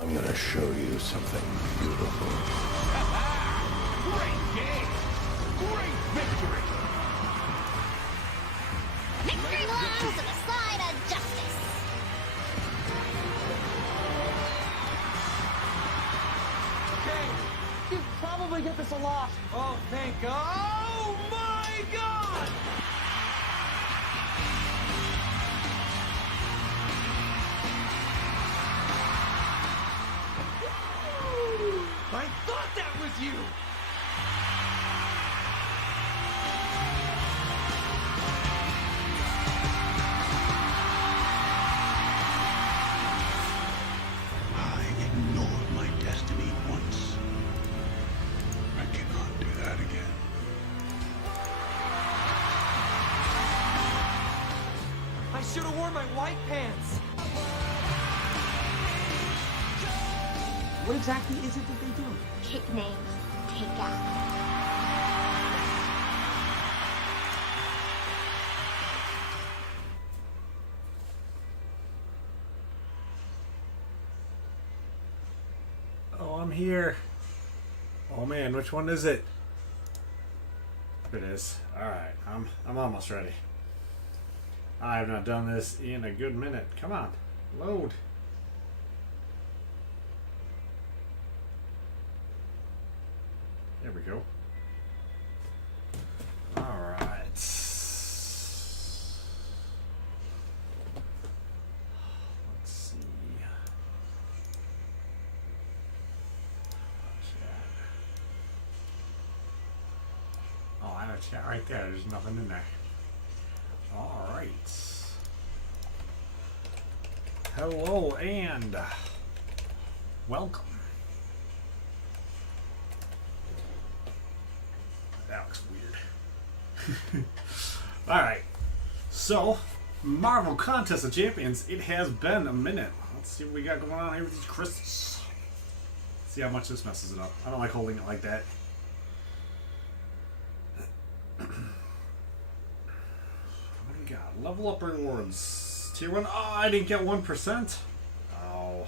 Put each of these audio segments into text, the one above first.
I'm gonna show you something beautiful. Great game! Great victory! Victory belongs to the side of justice. Okay, you probably get this a lot. Oh, thank God. Oh my God! I thought that was you! I ignored my destiny once. I cannot do that again. I should have worn my white pants. What exactly is it that they do? Kick names, take ass. Oh, I'm here. Oh man, which one is it? It is. Alright, I'm almost ready. I have not done this in a good minute. Come on, load. There we go. Alright. Let's see. Oh, I have a chat right there. There's nothing in there. Alright. Hello and welcome. That looks weird. Alright. So, Marvel Contest of Champions. It has been a minute. Let's see what we got going on here with these crystals. See how much this messes it up. I don't like holding it like that. What do we got? Level up rewards. Tier 1. Oh, I didn't get 1%. Oh,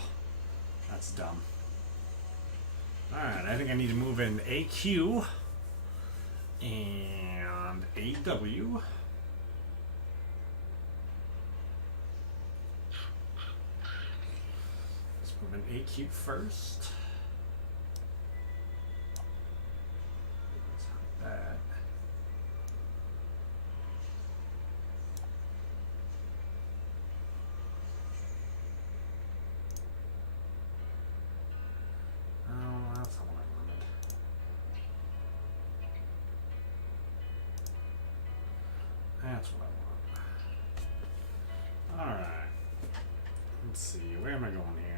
that's dumb. Alright, I think I need to move in AQ and AW. Let's move in AQ first. That. Oh, that's not what I wanted. That's what I want. Alright. Let's see. Where am I going here?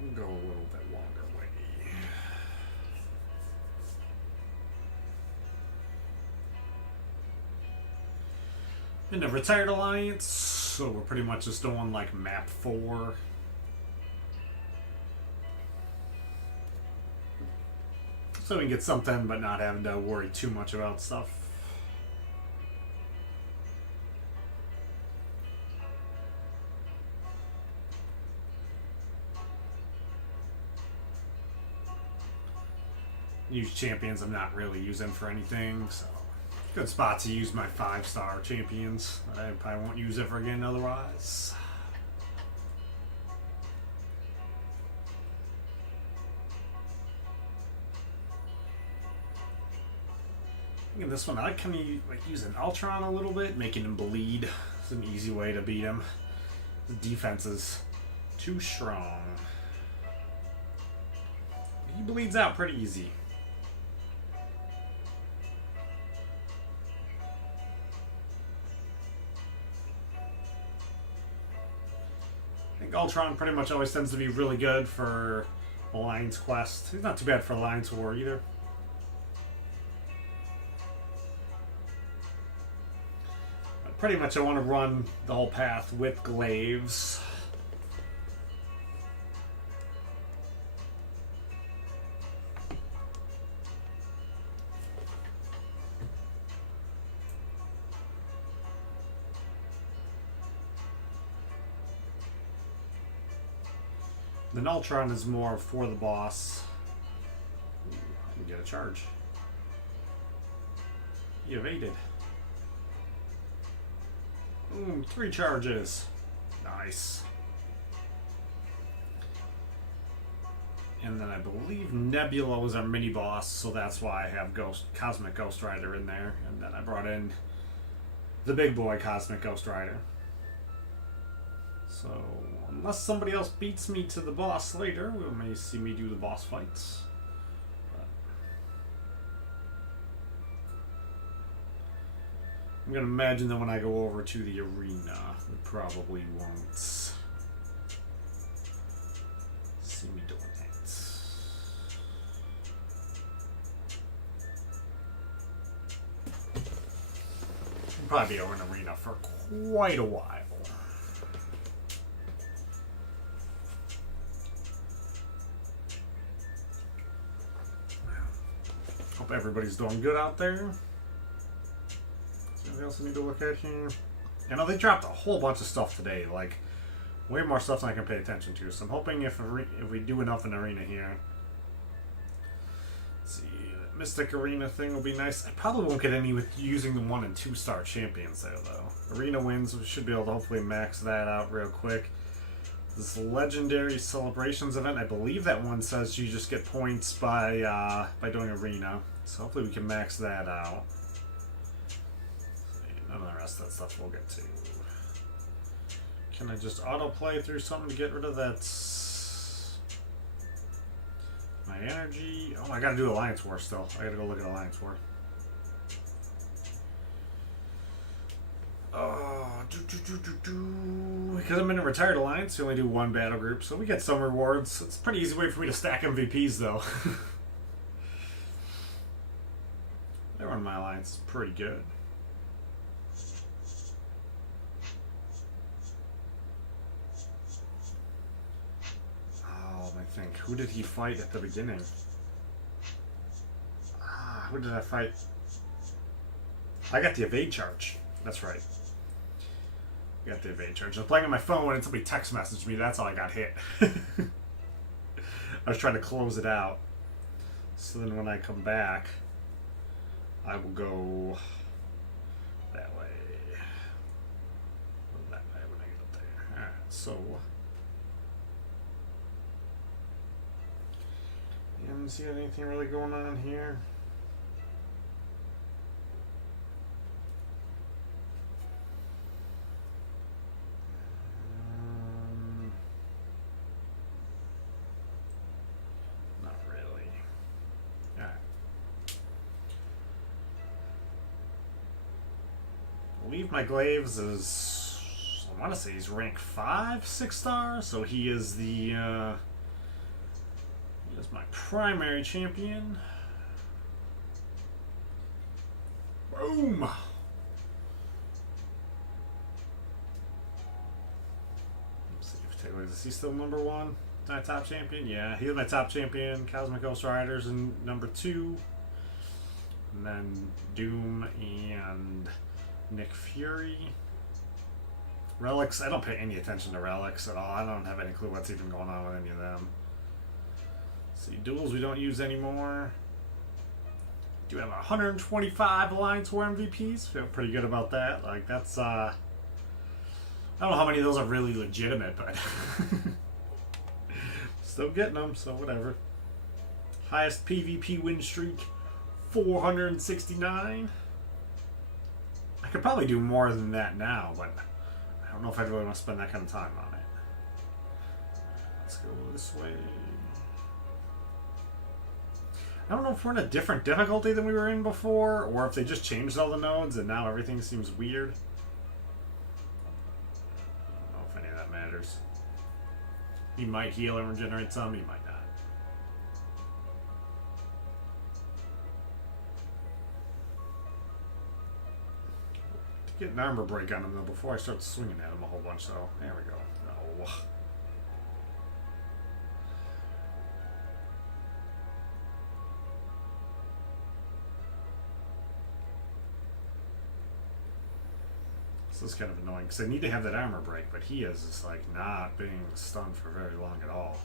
We'll go a little bit longer way. In the Retired Alliance, so we're pretty much just doing like map 4. So we can get something, but not having to worry too much about stuff. Use champions I'm not really using for anything, so good spot to use my 5-star champions. I probably won't use ever again otherwise. In this one, I kind of like using Ultron a little bit, making him bleed. It's an easy way to beat him. His defense is too strong. He bleeds out pretty easy. I think Ultron pretty much always tends to be really good for Alliance Quest. He's not too bad for Alliance War either. Pretty much I want to run the whole path with Glaives. The Ultron is more for the boss. Ooh, I can get a charge. He evaded. Ooh, 3 charges. Nice. And then I believe Nebula was our mini boss, so that's why I have Cosmic Ghost Rider in there. And then I brought in the big boy Cosmic Ghost Rider. So unless somebody else beats me to the boss later, we may see me do the boss fights. But I'm gonna imagine that when I go over to the arena, we probably won't see me doing that. We'll probably be over in arena for quite a while. Hope everybody's doing good out there. Anything else I need to look at here? You know, they dropped a whole bunch of stuff today, like way more stuff than I can pay attention to. So I'm hoping if we do enough in arena here. Let's see, the Mystic Arena thing will be nice. I probably won't get any with using the 1 and 2 star champions there though. Arena wins, we should be able to hopefully max that out real quick. This Legendary Celebrations event, I believe that one says you just get points by doing arena. So hopefully we can max that out. None of the rest of that stuff we'll get to. Can I just autoplay through something to get rid of that? My energy. Oh, I gotta do Alliance War still. I gotta go look at Alliance War. Because I'm in a retired alliance, we only do 1 battle group, so we get some rewards. It's a pretty easy way for me to stack MVPs, though. Everyone in my alliance is pretty good. Oh, let me think. Who did he fight at the beginning? Who did I fight? I got the evade charge. That's right. Got the evade charge. I was playing on my phone and somebody text messaged me. That's all I got hit. I was trying to close it out. So then when I come back, I will go that way. That way when I get up there. Alright, so. And see anything really going on here? I believe my Glaives is, I want to say he's rank 5, 6 star, so he is the, he is my primary champion. Boom! Let's see if Taylor, is he still number 1? My top champion? Yeah, he was my top champion. Cosmic Ghost Riders in number 2. And then Doom and Nick Fury. Relics, I don't pay any attention to relics at all. I don't have any clue what's even going on with any of them. Let's see, duels we don't use anymore. Do have 125 Alliance War MVPs. Feel pretty good about that. Like, that's, I don't know how many of those are really legitimate, but still getting them, so whatever. Highest PvP win streak, 469. I could probably do more than that now, but I don't know if I really want to spend that kind of time on it. Let's go this way. I don't know if we're in a different difficulty than we were in before, or if they just changed all the nodes and now everything seems weird. I don't know if any of that matters. He might heal and regenerate some, he might not. Get an armor break on him though before I start swinging at him a whole bunch. So there we go. No. This is kind of annoying because I need to have that armor break, but he is just like not being stunned for very long at all.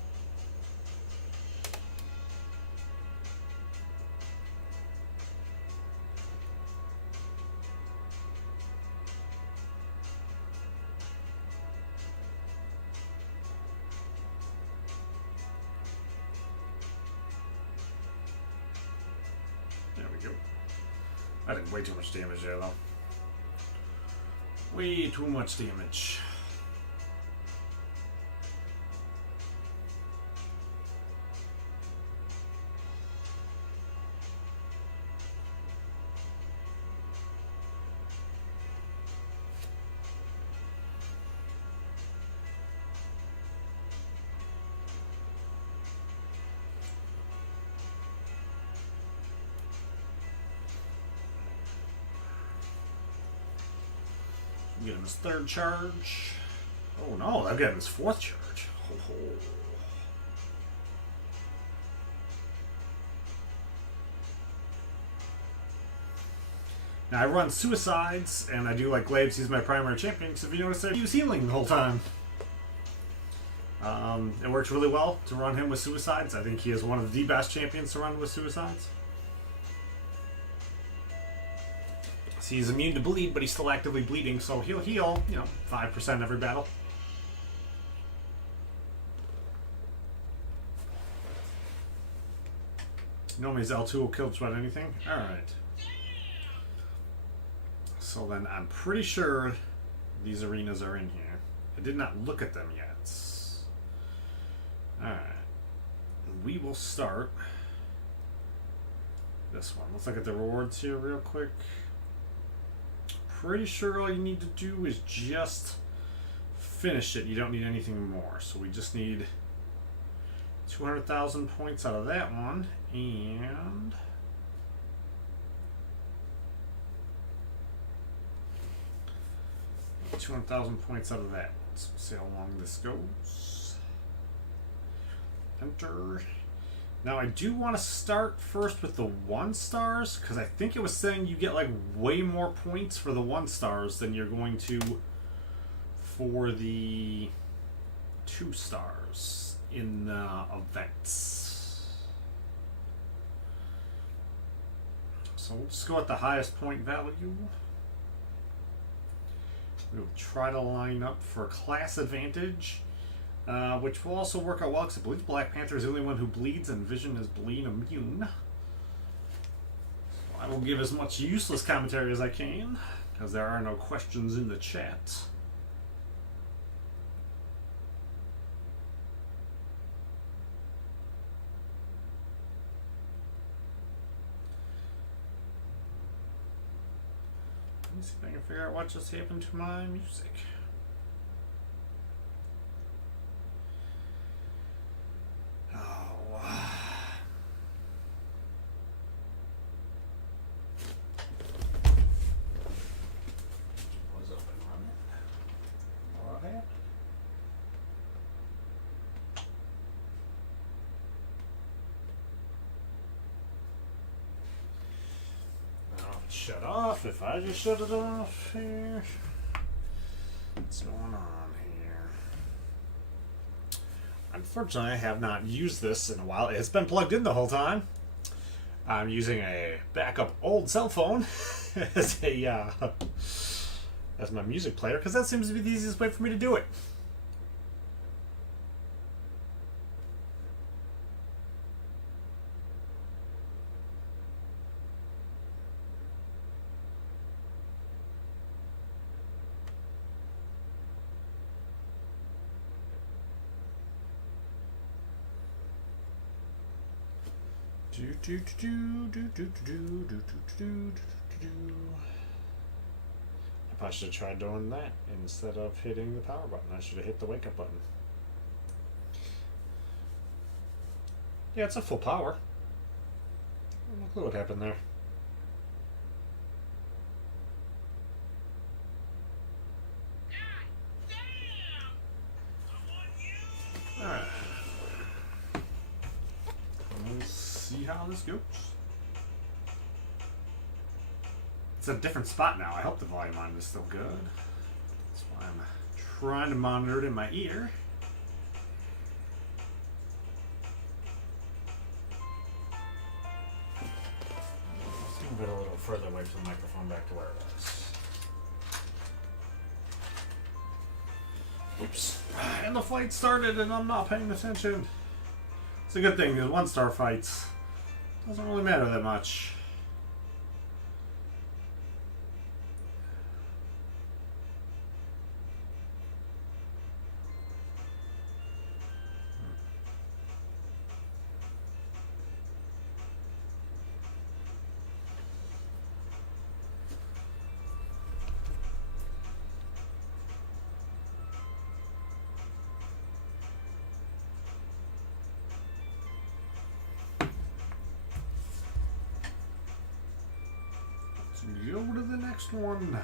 I did way too much damage there, though. Way too much damage. Get him his third charge. Oh no, I've got him his fourth charge. Ho, ho. Now I run suicides, and I do like Glaives. He's my primary champion, because if you notice, I use healing the whole time. It works really well to run him with suicides. I think he is one of the best champions to run with suicides. So he's immune to bleed, but he's still actively bleeding, so he'll heal, 5% every battle. Normally his L2 will kill just about anything. Alright. So then I'm pretty sure these arenas are in here. I did not look at them yet. Alright. We will start this one. Let's look at the rewards here real quick. Pretty sure all you need to do is just finish it. You don't need anything more. So we just need 200,000 points out of that one, and 200,000 points out of that. So we'll see how long this goes. Enter. Now I do want to start first with the 1 stars, because I think it was saying you get like way more points for the 1 stars than you're going to for the 2 stars in events. So we'll just go at the highest point value. We'll try to line up for class advantage. Which will also work out well, because I believe Black Panther is the only one who bleeds, and Vision is bleed immune. So I will give as much useless commentary as I can, because there are no questions in the chat. Let me see if I can figure out what just happened to my music. Shut off if I just shut it off here. What's going on here? Unfortunately, I have not used this in a while. It's been plugged in the whole time. I'm using a backup old cell phone as my music player, because that seems to be the easiest way for me to do it. I probably should have tried doing that instead of hitting the power button. I should have hit the wake up button. Yeah, it's a full power. No clue what happened there. Alright. Let's see how this goes. It's a different spot now. I hope the volume on is still good. That's why I'm trying to monitor it in my ear. Let's move it a little further away from the microphone back to where it was. Oops. And the fight started and I'm not paying attention. It's a good thing, because 1-star fights doesn't really matter that much. next one.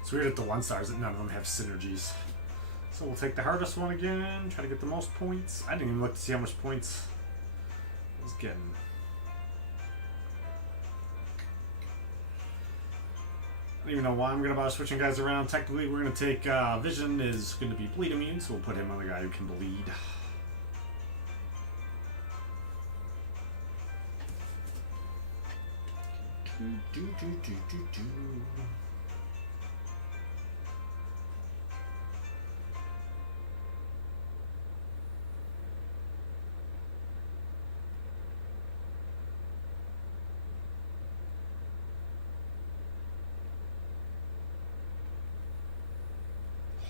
It's weird at the 1-stars that none of them have synergies. So we'll take the hardest one again, try to get the most points. I didn't even look to see how much points I was getting. I don't even know why I'm going to bother switching guys around. Technically, we're going to take Vision is going to be bleed immune, so we'll put him on the guy who can bleed.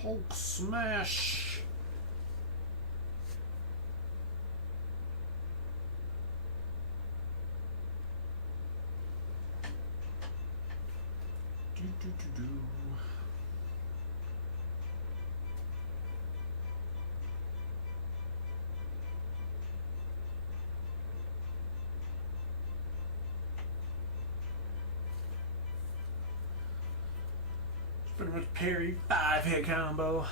Hulk smash! Do, do, do, do. Pretty much parry 5-hit combo.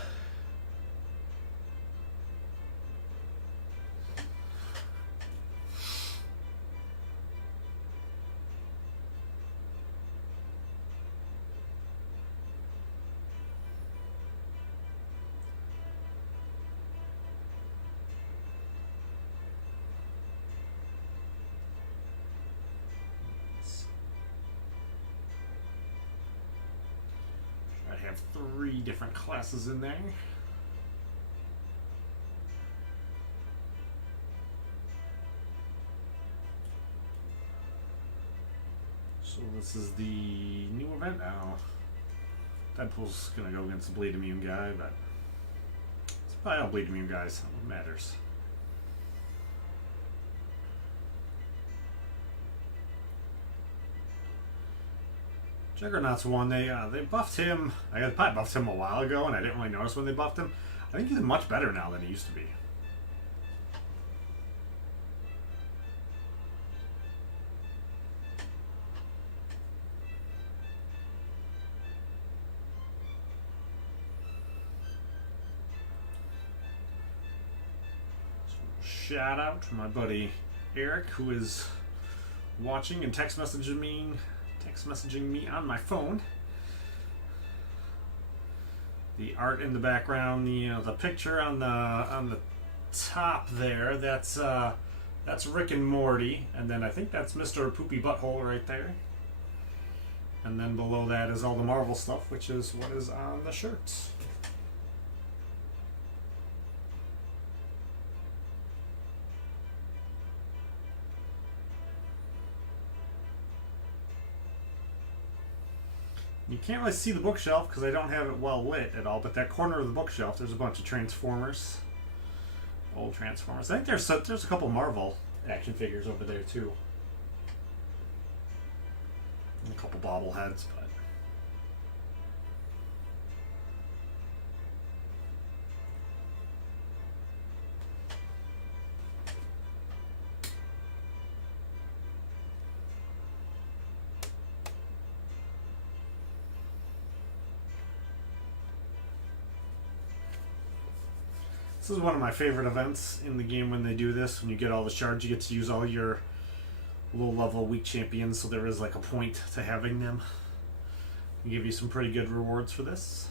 I have 3 different classes in there. So this is the new event now. Deadpool's gonna go against the bleed immune guy, but it's probably all bleed immune guys. What matters? Juggernaut's one. They buffed him. I probably buffed him a while ago, and I didn't really notice when they buffed him. I think he's much better now than he used to be. So, shout out to my buddy Eric, who is watching and text messaging me on my phone. The art in the background, the picture on the top there, that's Rick and Morty, and then I think that's Mr. Poopy Butthole right there. And then below that is all the Marvel stuff, which is what is on the shirts. You can't really see the bookshelf because I don't have it well lit at all, but that corner of the bookshelf, there's a bunch of Transformers. Old Transformers. I think there's a couple Marvel action figures over there too. And a couple bobbleheads, but... This is one of my favorite events in the game when they do this. When you get all the shards, you get to use all your low-level weak champions, so there is like a point to having them. They give you some pretty good rewards for this.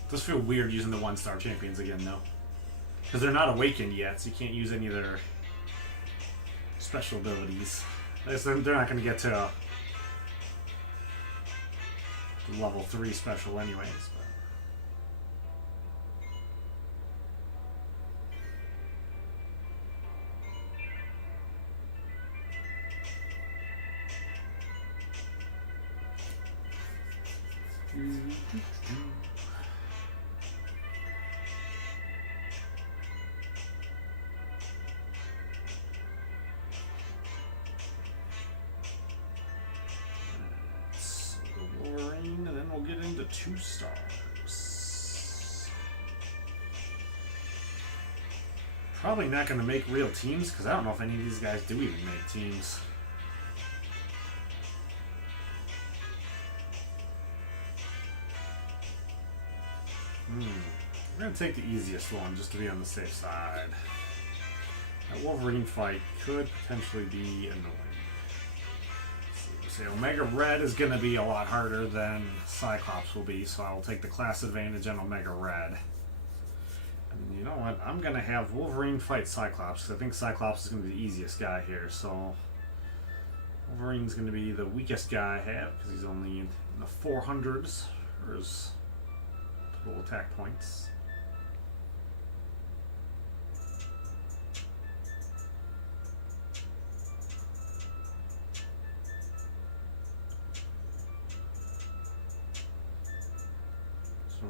It does feel weird using the 1-star champions again, though. Because they're not awakened yet, so you can't use any of their special abilities. I guess they're not going to get to level 3 special anyways. But. Wolverine, and then we'll get into 2 stars. Probably not going to make real teams because I don't know if any of these guys do even make teams. We're going to take the easiest one just to be on the safe side. That Wolverine fight could potentially be annoying. Let's see, Omega Red is going to be a lot harder than Cyclops will be, so I will take the class advantage on Omega Red. And you know what? I'm going to have Wolverine fight Cyclops, because I think Cyclops is going to be the easiest guy here, so Wolverine's going to be the weakest guy I have, because he's only in the 400s for his total attack points.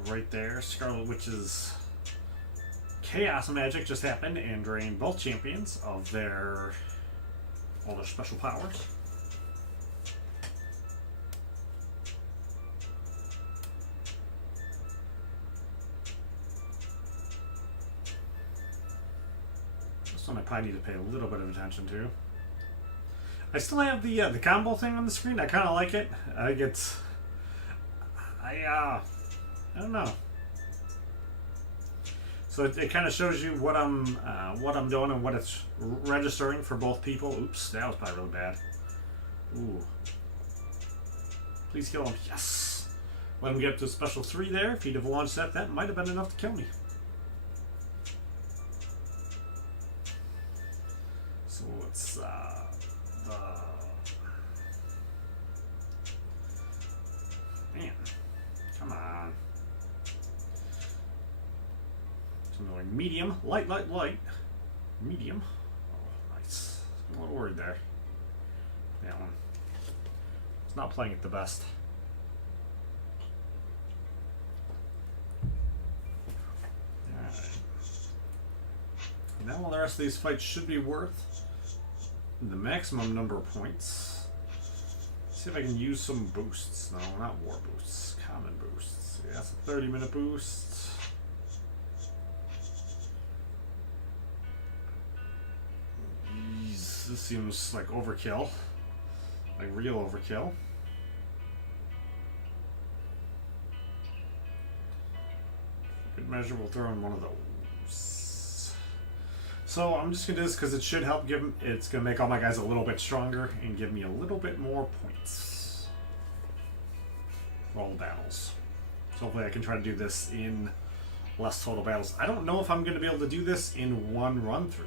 Right there, Scarlet Witch's Chaos Magic just happened and drained both champions of all their special powers. This one I probably need to pay a little bit of attention to. I still have the combo thing on the screen. I kind of like it. I think it's I don't know. So it kind of shows you what I'm doing and what it's registering for both people. Oops, that was probably really bad. Ooh. Please kill him. Yes. Let him get up to special 3 there. If he'd have launched that might have been enough to kill me. So it's man. Come on. Medium, light, medium. Oh, nice. I'm a little worried there. That one. It's not playing it the best. Alright. Now all the rest of these fights should be worth the maximum number of points. Let's see if I can use some boosts. No, not war boosts. Common boosts. Yeah, that's a 30-minute boost. This seems like overkill. Like real overkill. Good measure, we'll throw in one of those. So I'm just gonna do this because it should help give them, it's gonna make all my guys a little bit stronger and give me a little bit more points for all the battles. So hopefully I can try to do this in less total battles. I don't know if I'm gonna be able to do this in one run through.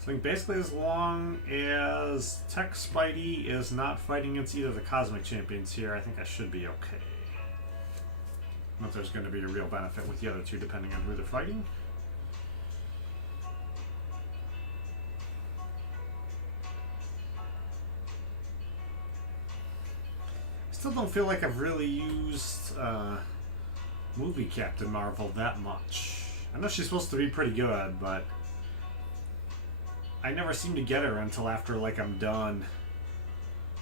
I think basically as long as Tech Spidey is not fighting against either of the Cosmic Champions here, I think I should be okay. I don't know if there's going to be a real benefit with the other two depending on who they're fighting. I still don't feel like I've really used movie Captain Marvel that much. I know she's supposed to be pretty good, but I never seem to get her until after like I'm done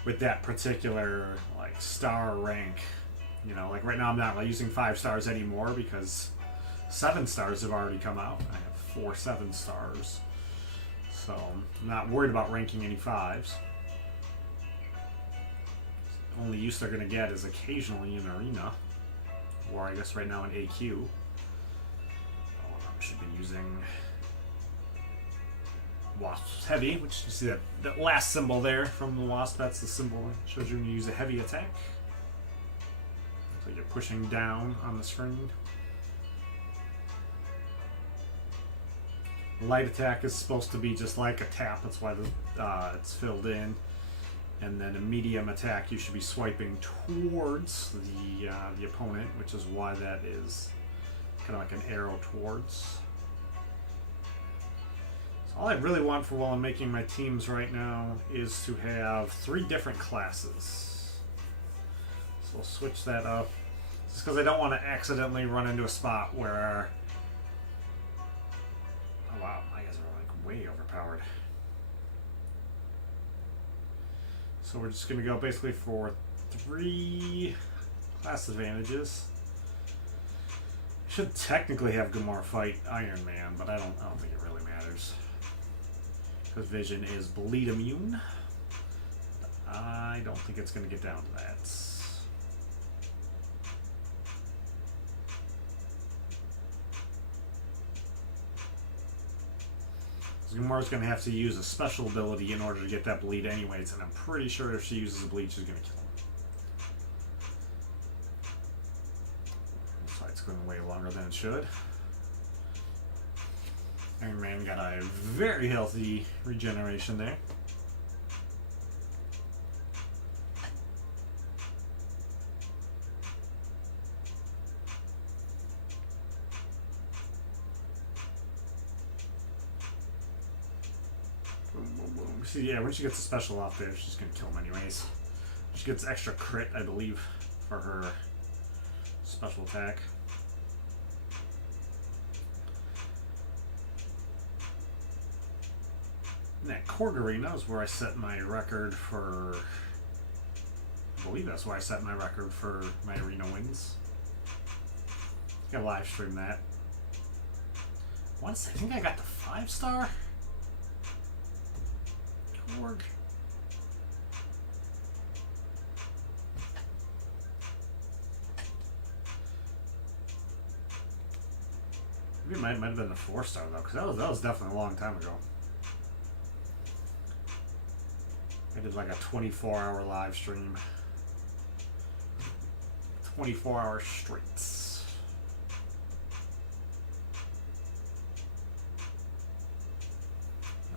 with that particular like star rank. You know, like right now I'm not like, using 5 stars anymore because 7 stars have already come out. I have 4 7 stars. So I'm not worried about ranking any 5s. The only use they're gonna get is occasionally in Arena. Or I guess right now in AQ. Oh, I should be using Wasp's Heavy, which you see that last symbol there from the Wasp, that's the symbol that shows you when you use a heavy attack. Looks like you're pushing down on the screen. Light attack is supposed to be just like a tap. That's why it's filled in. And then a medium attack, you should be swiping towards the opponent, which is why that is kind of like an arrow towards. So all I really want for while I'm making my teams right now is to have 3 different classes. So I'll switch that up. Just because I don't want to accidentally run into a spot where... Oh wow, my guys are like way overpowered. So we're just going to go basically for 3 class advantages. Should technically have Gamora fight Iron Man, but I don't think it really matters. Because Vision is bleed immune. I don't think it's going to get down to that. Gamora's going to have to use a special ability in order to get that bleed anyways, and I'm pretty sure if she uses a bleed, she's going to kill him. This fight's going way longer than it should. Iron Man got a very healthy regeneration there. See, yeah, when she gets a special off there, she's going to kill him anyways. She gets extra crit, I believe, for her special attack. And that Korg Arena is where I set my record for... I believe that's where I set my record for my arena wins. I live stream that. Once I think I got the 5-star. Korg. Maybe it might have been a 4-star though, because that was definitely a long time ago. I did like a 24-hour live stream. 24 hours straight.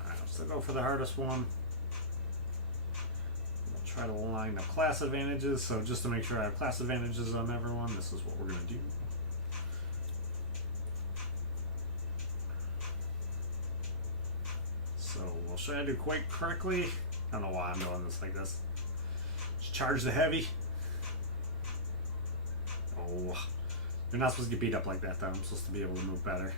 Alright, let's go for the hardest one. We'll try to line up class advantages. So just to make sure I have class advantages on everyone, this is what we're going to do. So, well, should I do Quake correctly? I don't know why I'm doing this like this. Just charge the heavy. Oh, you're not supposed to get beat up like that though. I'm supposed to be able to move better.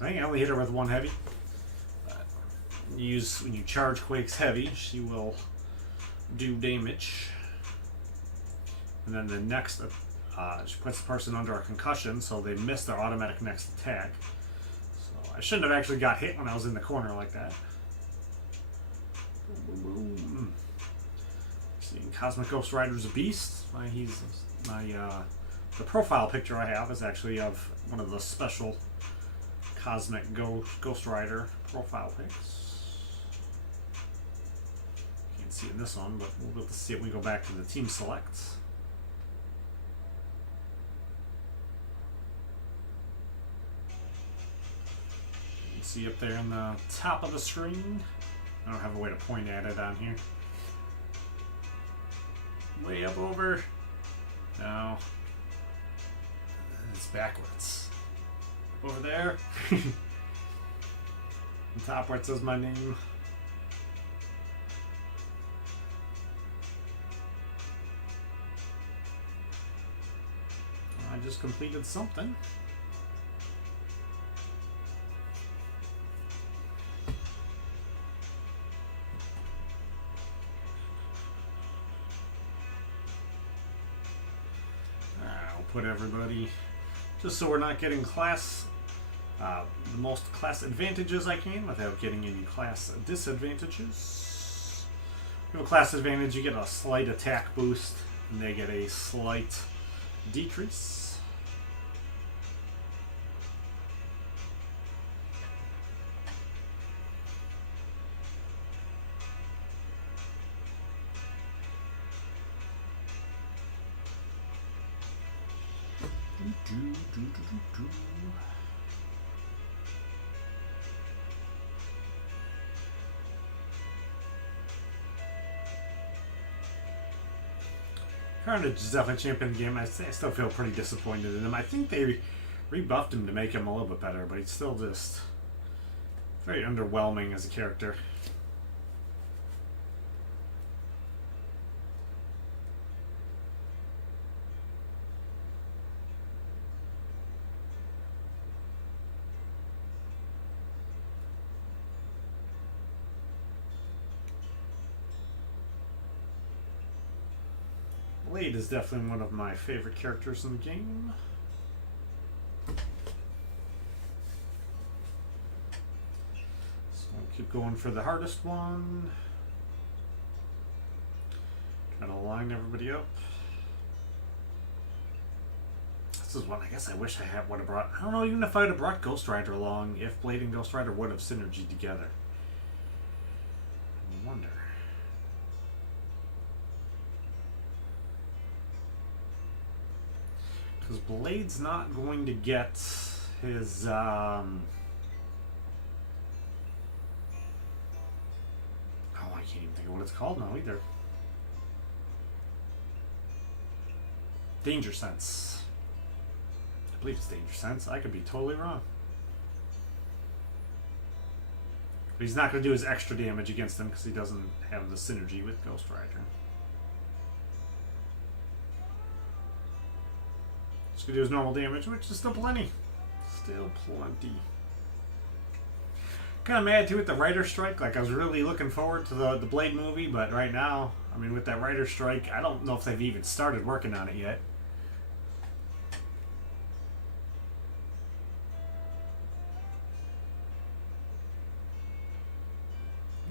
I think I only hit her with 1 heavy. When you charge Quake's heavy, she will do damage. And then the next, she puts the person under a concussion, so they miss their automatic next attack. So I shouldn't have actually got hit when I was in the corner like that. Boom, boom, boom. Cosmic Ghost Rider's a beast. The profile picture I have is actually of one of the special Cosmic Ghost Rider profile pics. Can't see it in this one, but we'll be able to see it when we go back to the team selects. You can see up there in the top of the screen. I don't have a way to point at it on here. Way up over. No. It's backwards. Over there. On top where it says my name. I just completed something. Put everybody, just so we're not getting the most class advantages I can without getting any class disadvantages. If you have a class advantage, you get a slight attack boost, and they get a slight decrease. Carnage is definitely a champion game. I still feel pretty disappointed in him. I think they rebuffed him to make him a little bit better, but he's still just very underwhelming as a character. Blade is definitely one of my favorite characters in the game. So I'll keep going for the hardest one. Try to line everybody up. This is one I guess I wish I would have brought. I don't know even if I would have brought Ghost Rider along, if Blade and Ghost Rider would have synergy together. I wonder. Because Blade's not going to get his oh, I can't even think of what it's called now either. Danger Sense. I believe it's Danger Sense. I could be totally wrong. But he's not going to do his extra damage against him because he doesn't have the synergy with Ghost Rider. Just gonna do his normal damage, which is still plenty. Still plenty. Kind of mad too with the writer strike. Like I was really looking forward to the Blade movie, but right now, I mean, with that writer strike, I don't know if they've even started working on it yet.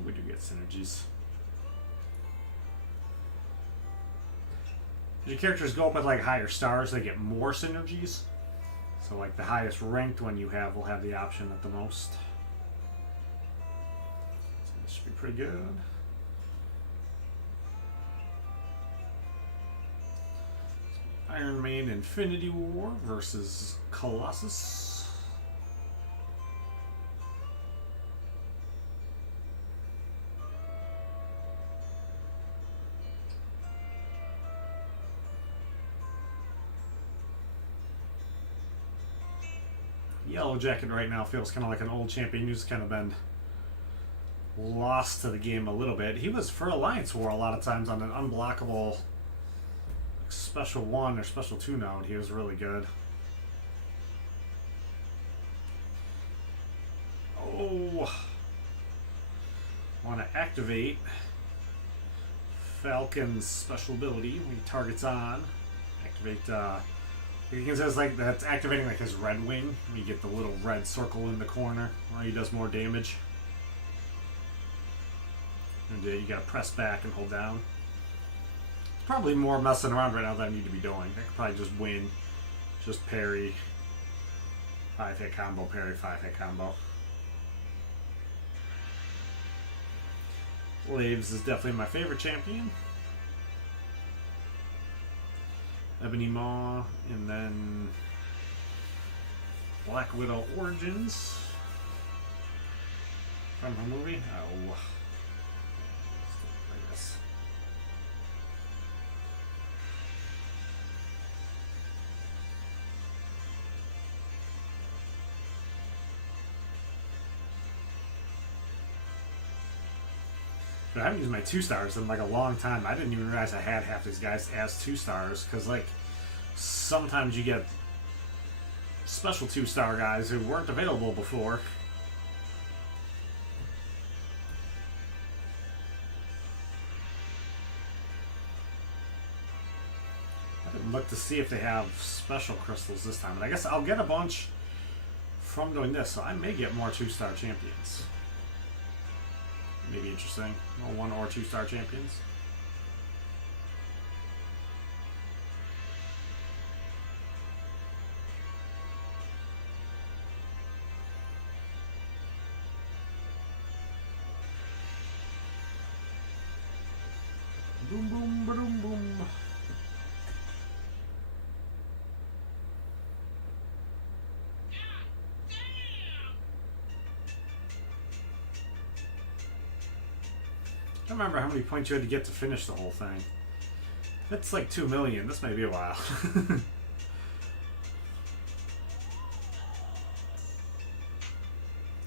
We do get synergies. Your characters go up with like higher stars, they get more synergies. So like the highest ranked one you have will have the option at the most. So this should be pretty good. Iron Man Infinity War versus Colossus. Yellow Jacket right now feels kind of like an old champion who's kind of been lost to the game a little bit. He was for Alliance War a lot of times on an unblockable Special 1 or Special 2 node. He was really good. Oh! Want to activate Falcon's special ability when he targets on. Activate, you can say it's like that's activating like his red wing. You get the little red circle in the corner where he does more damage. And you gotta press back and hold down. It's probably more messing around right now than I need to be doing. I could probably just win. Just parry. 5-hit combo, parry, 5-hit combo. Waves is definitely my favorite champion. Ebony Maw, and then Black Widow Origins from her movie. Oh, I guess. But I haven't used my 2 stars in like a long time. I didn't even realize I had half these guys as 2 stars because like sometimes you get special 2-star guys who weren't available before. I didn't look to see if they have special crystals this time, but I guess I'll get a bunch from doing this, so I may get more 2-star champions. Maybe interesting. 1 or 2-star champions. Boom, boom, boom, boom. don't remember how many points you had to get to finish the whole thing. If it's like 2 million, this may be a while.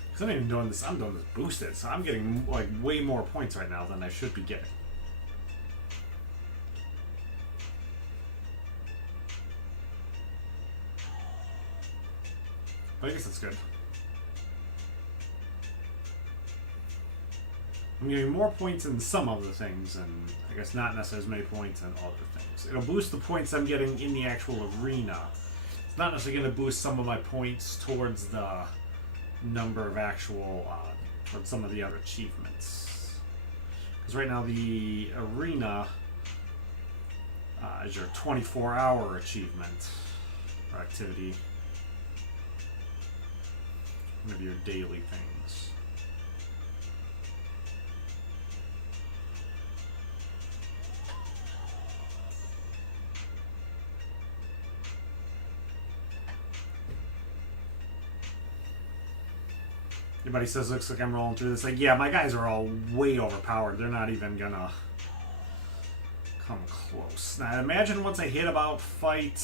Because I'm even doing this, I'm doing this boosted, so I'm getting like way more points right now than I should be getting. But I guess it's good. I'm getting more points in some of the things, and I guess not necessarily as many points in other things. It'll boost the points I'm getting in the actual arena. It's not necessarily going to boost some of my points towards the number of actual, towards some of the other achievements. Because right now the arena is your 24-hour achievement or activity. One of your daily things. Everybody says looks like I'm rolling through this. Like, yeah, my guys are all way overpowered. They're not even gonna come close. Now, imagine once I hit about fight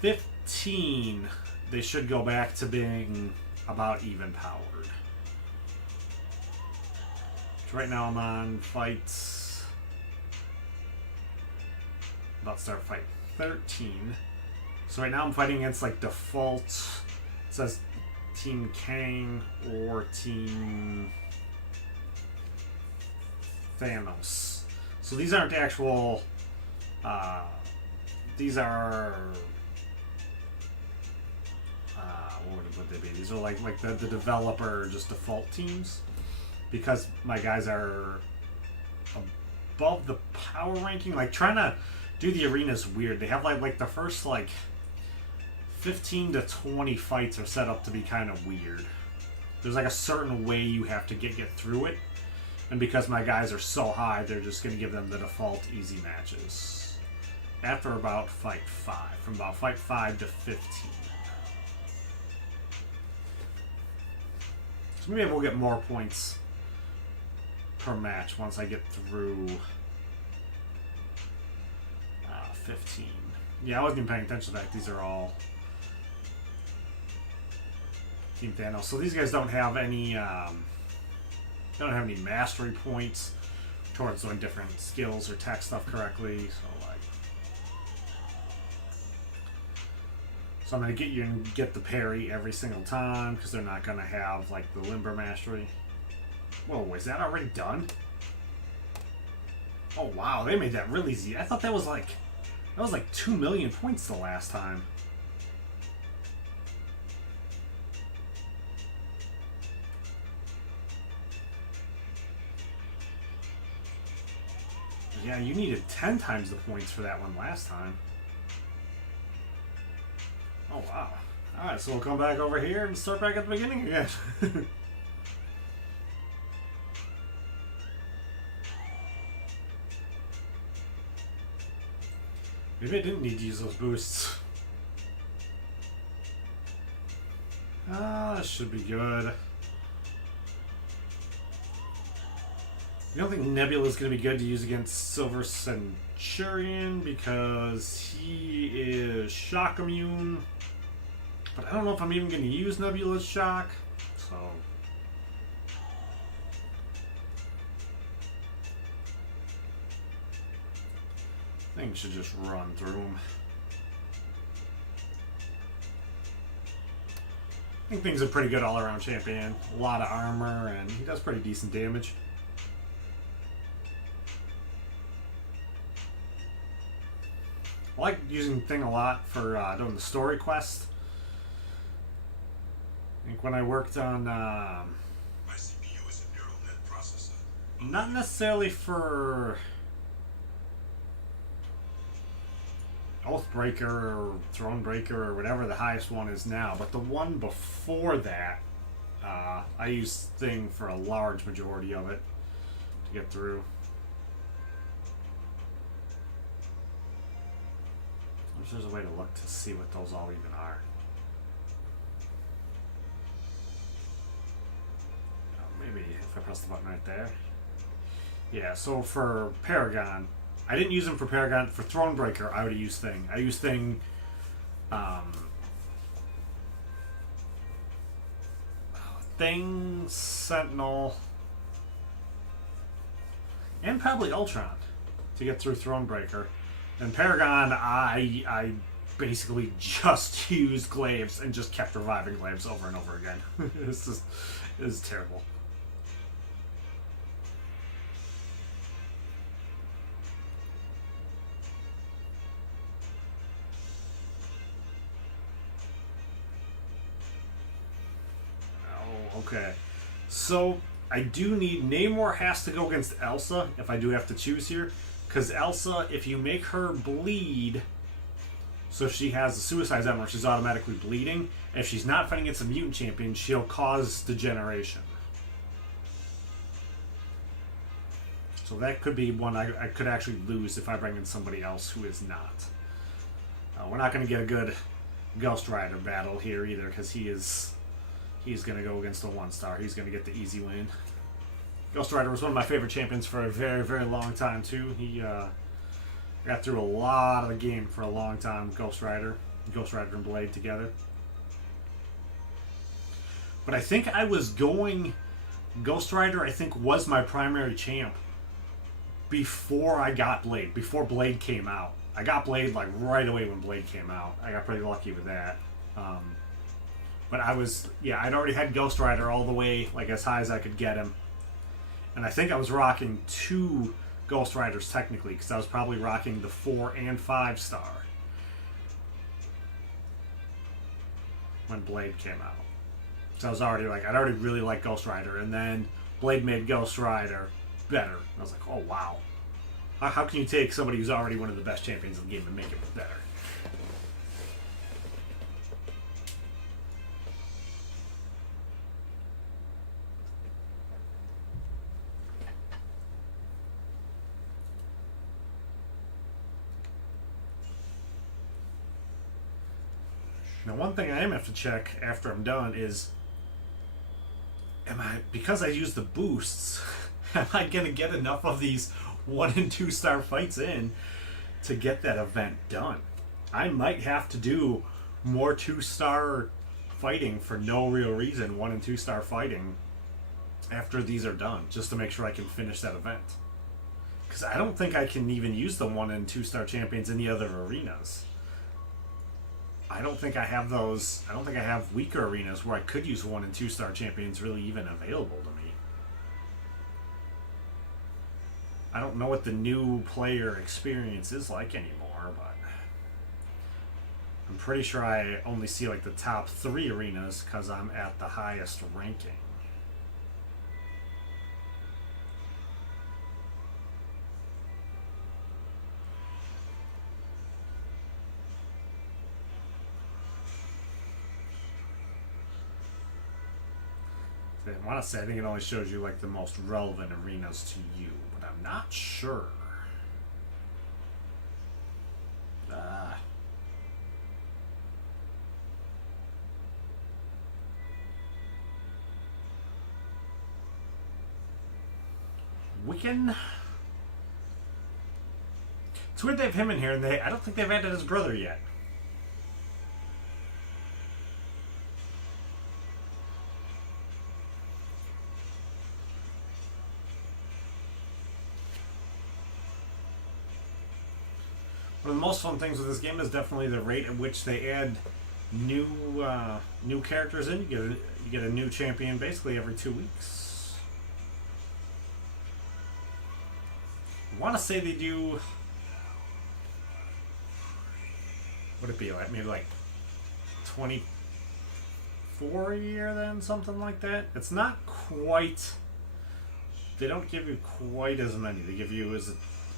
15, they should go back to being about even powered. So right now I'm on fight, about to start fight 13. So right now I'm fighting against like default, it says Team Kang or Team Thanos. So these aren't actual, these are, what would they be? These are like the developer, just default teams. Because my guys are above the power ranking, like trying to do the arena is weird. They have like the first like 15 to 20 fights are set up to be kind of weird. There's like a certain way you have to get through it, and because my guys are so high, they're just going to give them the default easy matches after about fight 5, from about fight 5 to 15. So maybe we'll get more points per match once I get through 15. Yeah, I wasn't even paying attention to that. These are all Team Thanos. So these guys don't have any mastery points towards doing different skills or tech stuff correctly. So I'm gonna get you and get the parry every single time because they're not gonna have like the limber mastery. Whoa, is that already done? Oh wow, they made that really easy. I thought that was like 2 million points the last time. Yeah, you needed 10 times the points for that one last time. Oh wow. Alright, so we'll come back over here and start back at the beginning again. Maybe I didn't need to use those boosts. This should be good. I don't think Nebula is going to be good to use against Silver Centurion because he is shock immune. But I don't know if I'm even going to use Nebula's shock. So I think we should just run through him. I think things are pretty good all around champion. A lot of armor and he does pretty decent damage. I like using Thing a lot for doing the story quest. I think when I worked on My CPU is a neural net processor. not necessarily for Oathbreaker or Thronebreaker or whatever the highest one is now, but the one before that, I used Thing for a large majority of it to get through. I wish there's a way to look to see what those all even are. Maybe if if I press the button right there. Yeah, so for Paragon, I didn't use him for Paragon. For Thronebreaker, I would use Thing. I use Thing, Thing, Sentinel, and probably Ultron to get through Thronebreaker. And Paragon, I basically just used Glaives and just kept reviving Glaives over and over again. It's terrible. Oh, okay. So I do need Namor has to go against Elsa if I do have to choose here, because Elsa, if you make her bleed, so if she has the Suicide Zone where she's automatically bleeding, if she's not fighting against a mutant champion, she'll cause degeneration. So that could be one I could actually lose if I bring in somebody else who is not. We're not going to get a good Ghost Rider battle here either, because he's going to go against a 1-star. He's going to get the easy win. Ghost Rider was one of my favorite champions for a very, very long time, too. He got through a lot of the game for a long time, Ghost Rider and Blade together. But I think I was going... Ghost Rider, I think, was my primary champ before I got Blade, before Blade came out. I got Blade, like, right away when Blade came out. I got pretty lucky with that. But I was, yeah, I'd already had Ghost Rider all the way, like, as high as I could get him. And I think I was rocking 2 Ghost Riders, technically, because I was probably rocking the 4 and 5-star when Blade came out. So I was already, like, I'd already really liked Ghost Rider, and then Blade made Ghost Rider better. I was like, oh, wow. How can you take somebody who's already one of the best champions in the game and make it better? Now, one thing I am going to have to check after I'm done is, because I use the boosts, am I going to get enough of these 1 and 2-star fights in to get that event done? I might have to do more 2-star fighting for no real reason, 1 and 2-star fighting after these are done, just to make sure I can finish that event. Because I don't think I can even use the 1 and 2-star champions in the other arenas. I don't think I have those. I don't think I have weaker arenas where I could use 1 and 2-star champions really even available to me. I don't know what the new player experience is like anymore, but I'm pretty sure I only see like the top 3 arenas because I'm at the highest ranking. I want to say, I think it only shows you like the most relevant arenas to you, but I'm not sure. Wiccan. It's weird they have him in here, and I don't think they've added his brother yet. One of the most fun things with this game is definitely the rate at which they add new characters in. You get a new champion basically every 2 weeks. I want to say they do. Would it be like maybe like 24 a year then, something like that? It's not quite. They don't give you quite as many. They give you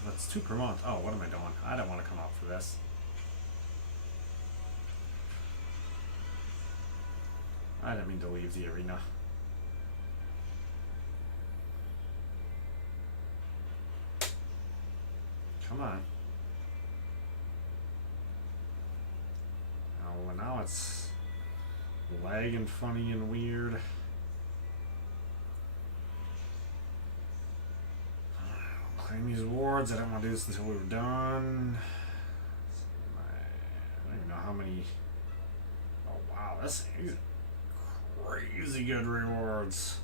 that's 2 per month. Oh, what am I doing? I don't want to come out for this. I didn't mean to leave the arena. Come on. Oh, now it's lagging funny and weird. Enemies rewards. I didn't want to do this until we were done. I don't even know how many. Oh wow, that's crazy good rewards.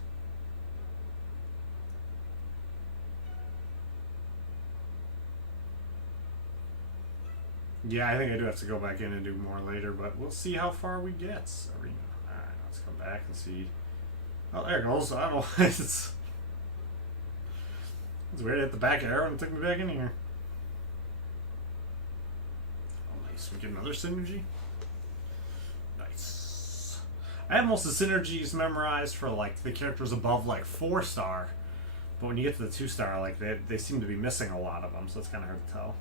Yeah, I think I do have to go back in and do more later, but we'll see how far we get. Arena. Alright, let's come back and see. Oh, there it goes. I don't know. It's weird. I hit the back arrow and it took me back in here. Oh, nice. We get another synergy. Nice. I have most of the synergies memorized for like the characters above like 4-star, but when you get to the 2-star, like they seem to be missing a lot of them, so it's kind of hard to tell.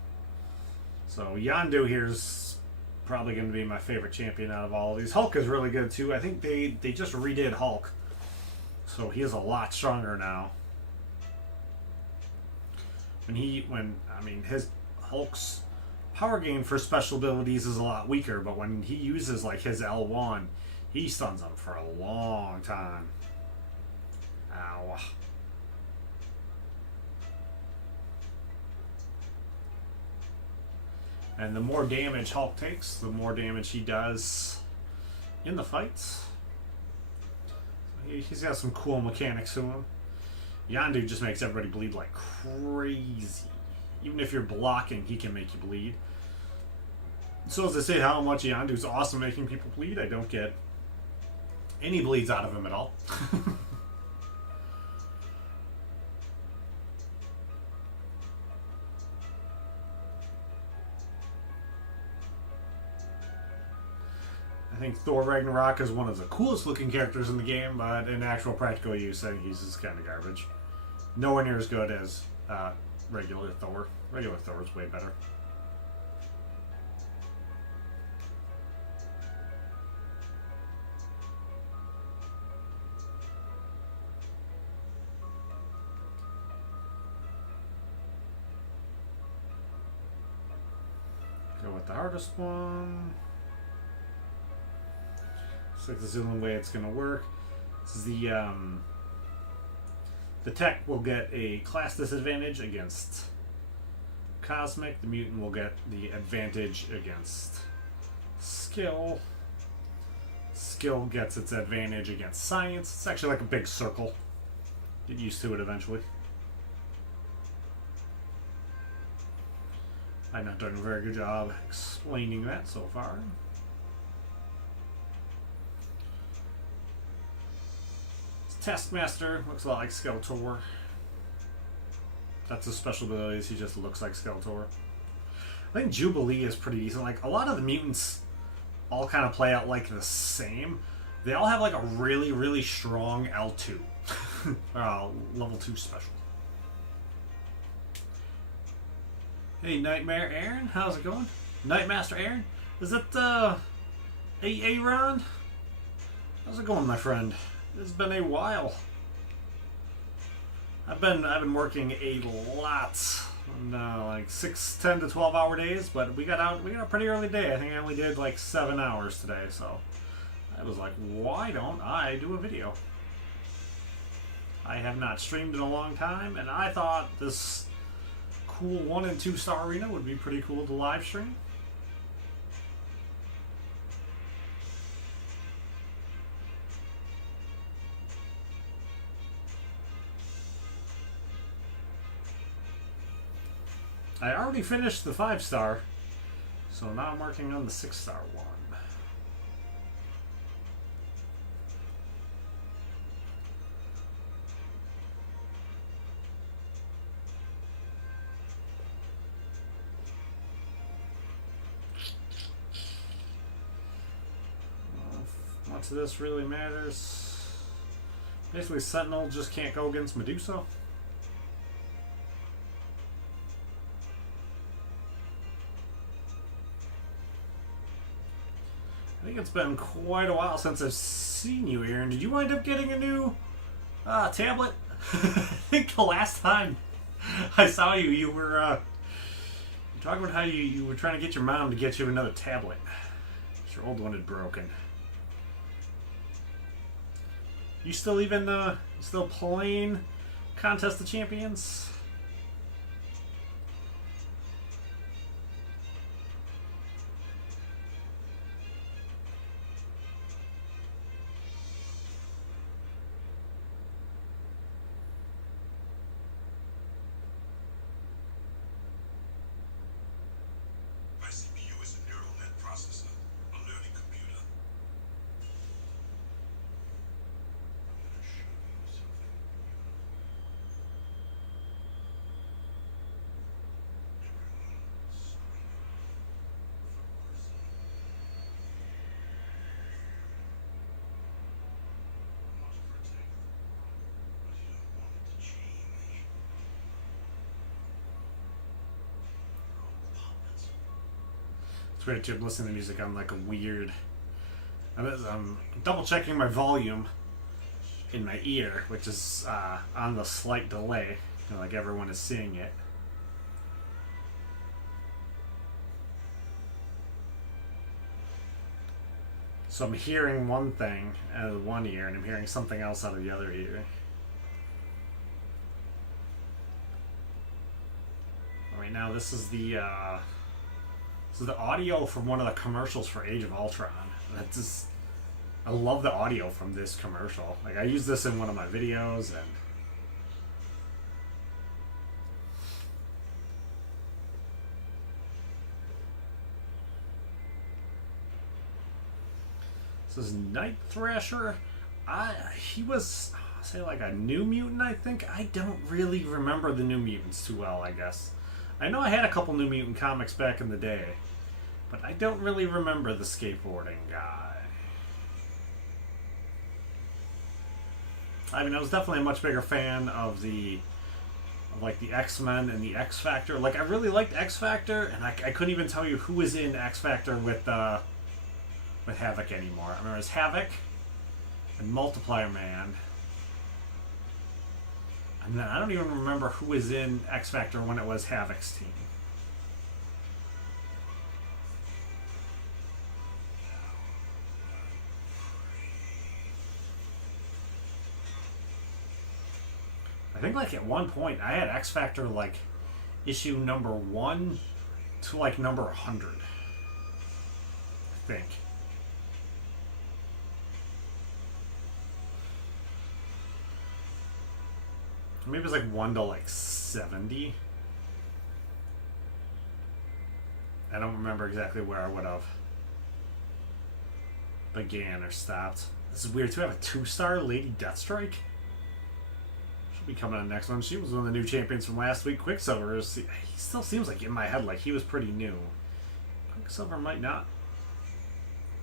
So Yondu here's probably going to be my favorite champion out of all of these. Hulk is really good too. I think they just redid Hulk, so he is a lot stronger now. His Hulk's power gain for special abilities is a lot weaker, but when he uses like his L1, he stuns them for a long time. Ow. And the more damage Hulk takes, the more damage he does in the fights. He's got some cool mechanics to him. Yondu just makes everybody bleed like crazy. Even if you're blocking, he can make you bleed. So as they say how much Yondu's awesome making people bleed, I don't get any bleeds out of him at all. I think Thor Ragnarok is one of the coolest looking characters in the game, but in actual practical use, I think he's just kind of garbage. Nowhere near as good as regular Thor. Regular Thor is way better. Go with the hardest one. Looks like the only way it's going to work. This is the tech will get a class disadvantage against Cosmic. The mutant will get the advantage against Skill. Skill gets its advantage against Science. It's actually like a big circle. Get used to it eventually. I've not done a very good job explaining that so far. Taskmaster looks a lot like Skeletor. That's his special abilities. He just looks like Skeletor. I think Jubilee is pretty decent. Like a lot of the mutants all kind of play out like the same. They all have like a really, really strong L2. Level 2 special. Hey, Nightmare Aaron, how's it going? Nightmaster Aaron? Is it Aaron? How's it going, my friend? It's been a while. I've been working a lot, like 10 to 12 hour days, but we got a pretty early day. I think I only did like 7 hours today, so I was like, why don't I do a video? I have not streamed in a long time, and I thought this cool 1 and 2 star arena would be pretty cool to live stream. I already finished the 5-star, so now I'm working on the 6-star one. Much of this really matters. Basically, Sentinel just can't go against Medusa. I think it's been quite a while since I've seen you, Aaron. Did you wind up getting a new tablet? I think the last time I saw you, you were talking about how you were trying to get your mom to get you another tablet. Your old one had broken. You still still playing Contest of Champions? It's weird too. I'm listening to music on like a weird. I'm double checking my volume in my ear, which is on the slight delay, like everyone is seeing it. So I'm hearing one thing out of one ear, and I'm hearing something else out of the other ear. Right now, this is the audio from one of the commercials for Age of Ultron. That's just, I love the audio from this commercial. Like, I use this in one of my videos, and this is Night Thrasher. He was, say, like a New Mutant, I think. I don't really remember the New Mutants too well, I guess. I know I had a couple New Mutant comics back in the day, but I don't really remember the skateboarding guy. I mean, I was definitely a much bigger fan of like the X-Men and the X Factor. Like, I really liked X Factor, and I couldn't even tell you who was in X Factor with Havoc anymore. I remember it was Havoc and Multiplier Man. And then I don't even remember who was in X Factor when it was Havoc's team. I think like at one point I had X Factor like issue number 1 to like number 100. I think. Maybe it was like 1 to like 70. I don't remember exactly where I would have began or stopped. This is weird to have a 2-star Lady Deathstrike. She'll be coming on next one. She was one of the new champions from last week. Quicksilver, he still seems like in my head like he was pretty new. Quicksilver might not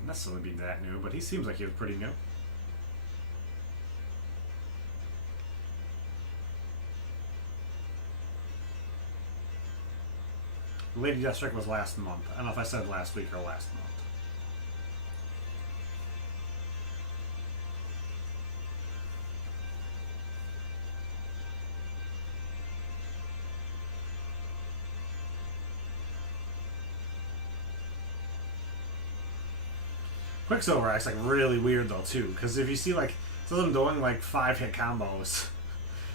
necessarily be that new, but he seems like he was pretty new. Lady Deathstrike was last month. I don't know if I said last week or last month. Quicksilver acts like really weird though too, because if you see like, so I'm doing like 5-hit combos.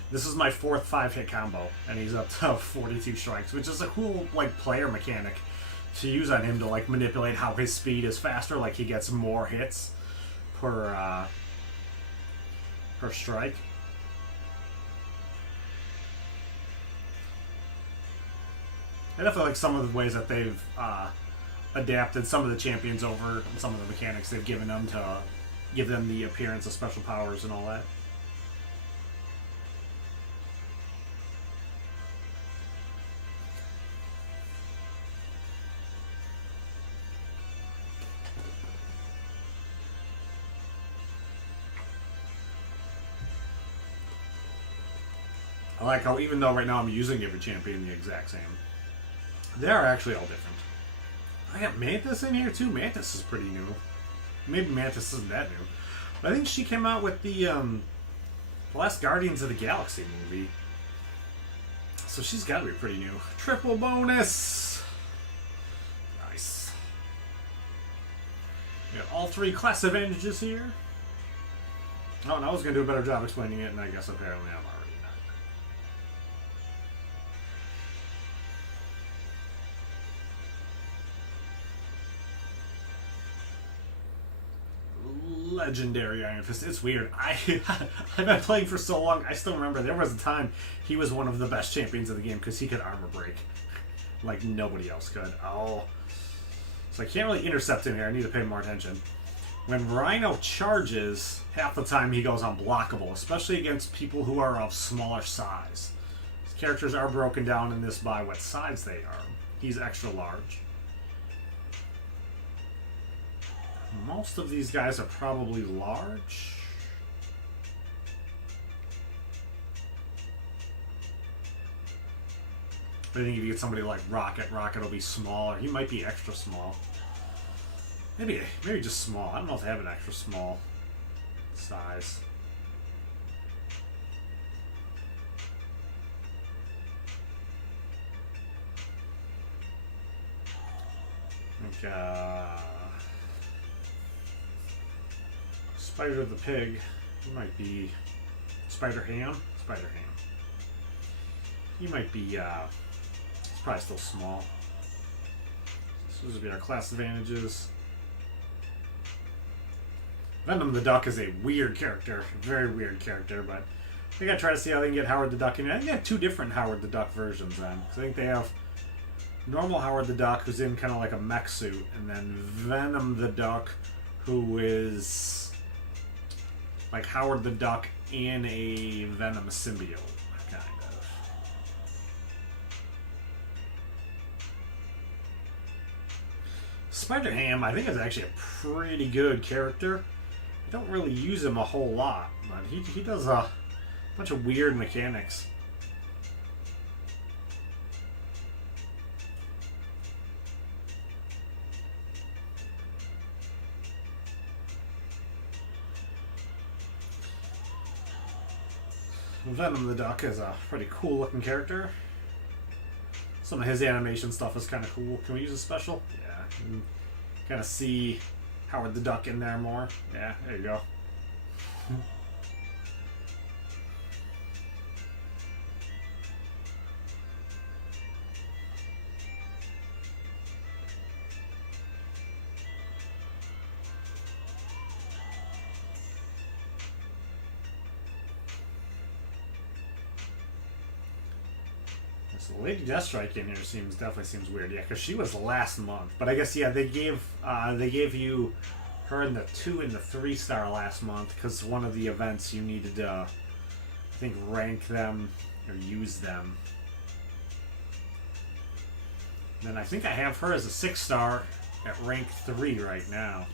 This is my 4th 5-hit combo, and he's up to 42 strikes, which is a cool like player mechanic to use on him to like manipulate how his speed is faster. Like he gets more hits per strike. I definitely like some of the ways that they've adapted some of the champions over, and some of the mechanics they've given them to give them the appearance of special powers and all that. I like how even though right now I'm using every champion the exact same, they are actually all different. I got Mantis in here too. Mantis is pretty new. Maybe Mantis isn't that new. But I think she came out with the last Guardians of the Galaxy movie. So she's got to be pretty new. Triple bonus! Nice. We got all 3 class advantages here. Oh, and I was going to do a better job explaining it, and I guess apparently I'm already legendary Iron Fist. It's weird. I've been playing for so long, I still remember there was a time he was one of the best champions of the game because he could armor break like nobody else could. Oh. So I can't really intercept him here. I need to pay more attention. When Rhino charges, half the time he goes unblockable, especially against people who are of smaller size. His characters are broken down in this by what size they are. He's extra large. Most of these guys are probably large. But I think if you get somebody like Rocket, Rocket will be smaller. He might be extra small. Maybe just small. I don't know if they have an extra small size. Like, Spider the Pig. He might be Spider Ham. Spider Ham. He might be. He's probably still small. So this would be our class advantages. Venom the Duck is a weird character, a very weird character, but I think I try to see how they can get Howard the Duck in. I think they have two different Howard the Duck versions then. I think they have normal Howard the Duck, who's in kind of like a mech suit, and then Venom the Duck, who is like Howard the Duck in a Venom symbiote, kind of. Spider-Ham, I think, is actually a pretty good character. I don't really use him a whole lot, but he does a bunch of weird mechanics. Venom the Duck is a pretty cool looking character. Some of his animation stuff is kind of cool. Can we use a special? Yeah. You can kind of see Howard the Duck in there more. Yeah, there you go. So Lady Deathstrike in here definitely seems weird, yeah, because she was last month. But I guess they gave you her in the 2 and the 3 star last month because one of the events you needed to, I think, rank them or use them. And then I think I have her as a 6 star at rank 3 right now.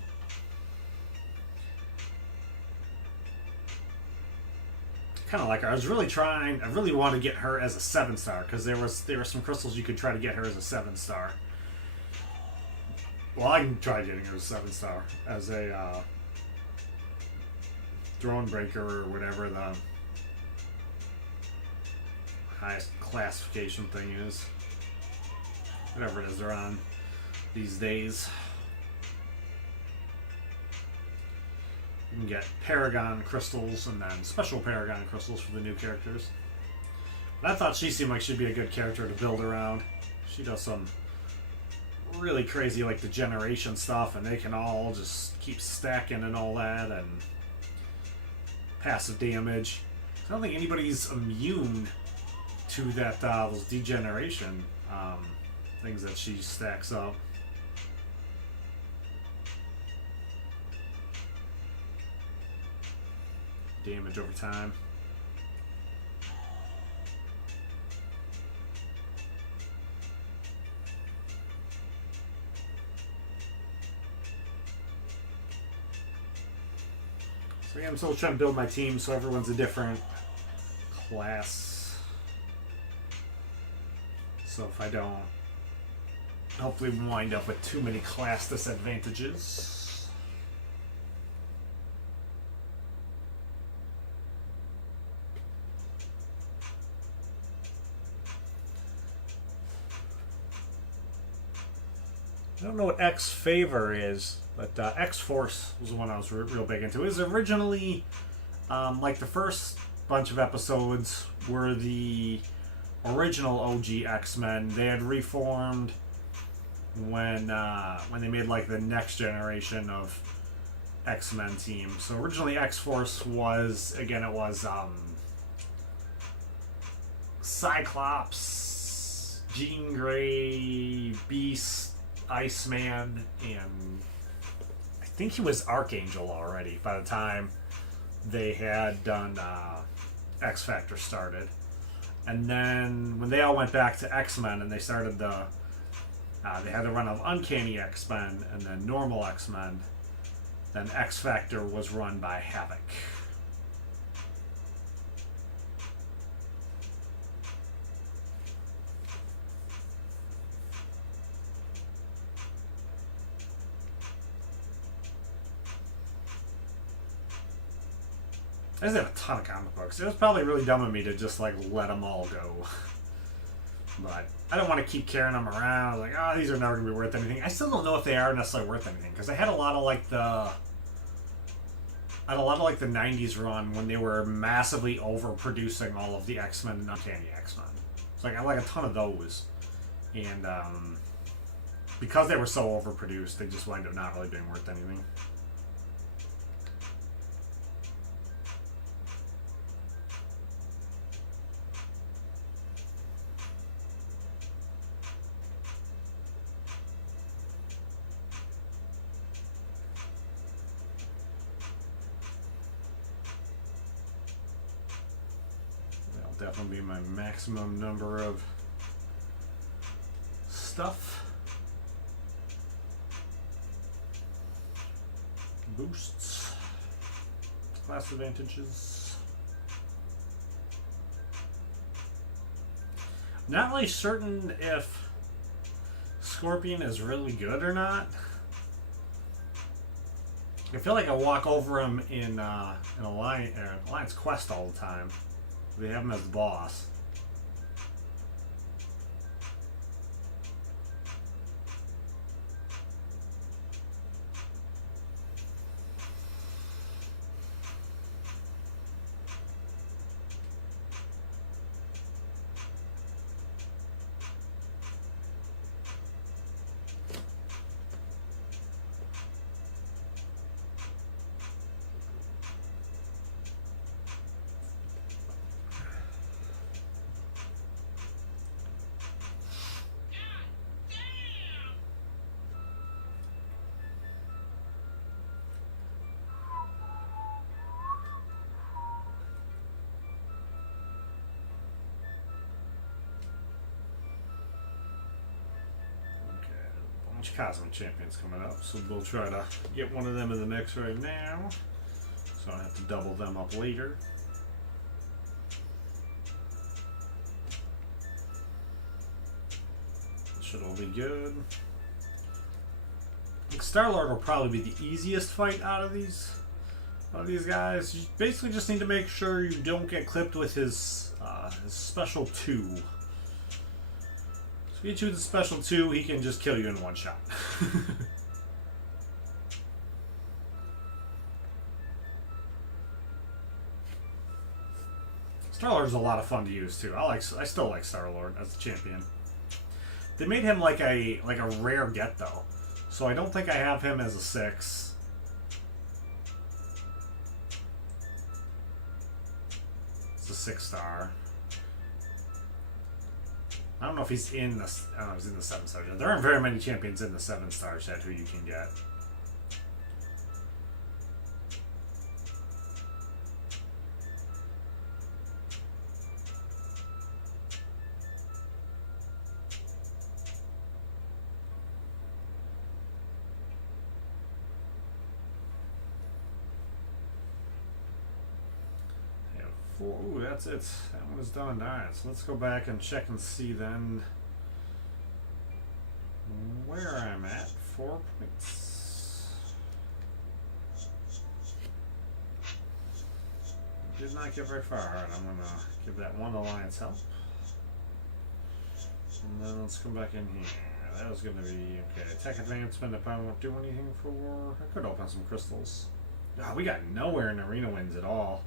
Kind of like her. I really want to get her as a 7 star because there were some crystals you could try to get her as a 7 star. Well, I can try getting her as a 7 star as a drone breaker or whatever the highest classification thing is. Whatever it is they're on these days. You can get Paragon crystals and then special Paragon crystals for the new characters. But I thought she seemed like she'd be a good character to build around. She does some really crazy, like, degeneration stuff, and they can all just keep stacking and all that, and passive damage. I don't think anybody's immune to that those degeneration things that she stacks up. Damage over time. So yeah, I'm still trying to build my team so everyone's a different class. So if I don't hopefully wind up with too many class disadvantages. I don't know what X Favor is, but X Force was the one I was real big into. It was originally, like, the first bunch of episodes were the original OG X-Men. They had reformed when they made, like, the next generation of X-Men team. So originally X Force was, again, it was Cyclops, Jean Grey, Beast, Iceman, and I think he was Archangel already by the time they had done X Factor started. And then when they all went back to X-Men and they started they had the run of Uncanny X-Men and then Normal X-Men, then X Factor was run by Havoc. I just have a ton of comic books. It was probably really dumb of me to just like let them all go. But I don't want to keep carrying them around. Like, oh, these are never going to be worth anything. I still don't know if they are necessarily worth anything. Because I had a lot of like the 90s run when they were massively overproducing all of the X-Men and Uncanny X-Men. So like, I like a ton of those. And because they were so overproduced, they just wind up not really being worth anything. Definitely be my maximum number of stuff. Boosts. Class advantages. Not really certain if Scorpion is really good or not. I feel like I walk over him in Alliance Quest all the time. They have him as the boss. Cosmic Champions coming up, so we'll try to get one of them in the mix right now, so I don't have to double them up later. Should all be good. I think Star-Lord will probably be the easiest fight out of these guys. You basically just need to make sure you don't get clipped with his special 2. If you choose the special 2, he can just kill you in one shot. Star-Lord is a lot of fun to use too. I still like Star-Lord as a champion. They made him like a rare get though, so I don't think I have him as a 6. It's a 6-star. I don't know if he's in the. I don't know if he's in the 7-star. There aren't very many champions in the 7-star set who you can get. Ooh, that's it. That one is done and done. So let's go back and check and see then where I'm at. 4 points. Did not get very far. Alright, I'm going to give that one Alliance help. And then let's come back in here. That was going to be, okay, tech advancement if I won't do anything for... I could open some crystals. Oh, we got nowhere in arena wins at all.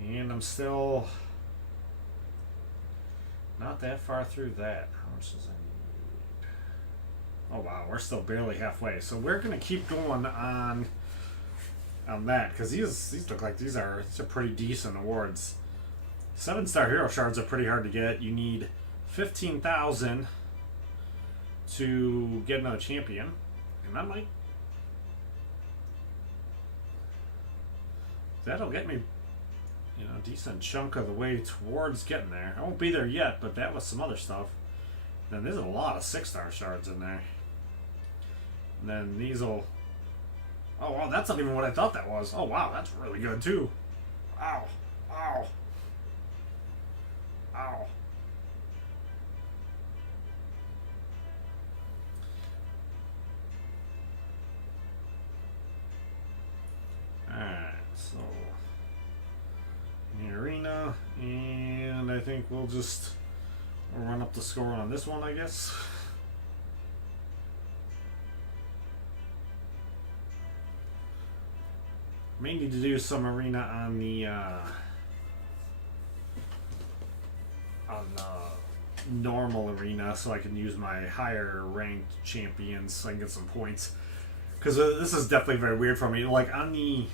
And I'm still not that far through that. How much does I need? Oh wow, we're still barely halfway. So we're gonna keep going on that because these look like these are pretty decent awards. 7-star hero shards are pretty hard to get. You need 15,000 to get another champion, and that'll get me, you know, a decent chunk of the way towards getting there. I won't be there yet, but that was some other stuff. Then there's a lot of 6-star shards in there. And then these will... Oh, wow, that's not even what I thought that was. Oh, wow, that's really good, too. Ow. Ow. Ow. Alright, so... think we'll just run up the score on this one, I guess. May need to do some arena on the normal arena so I can use my higher ranked champions so I can get some points. Because this is definitely very weird for me. Like on the,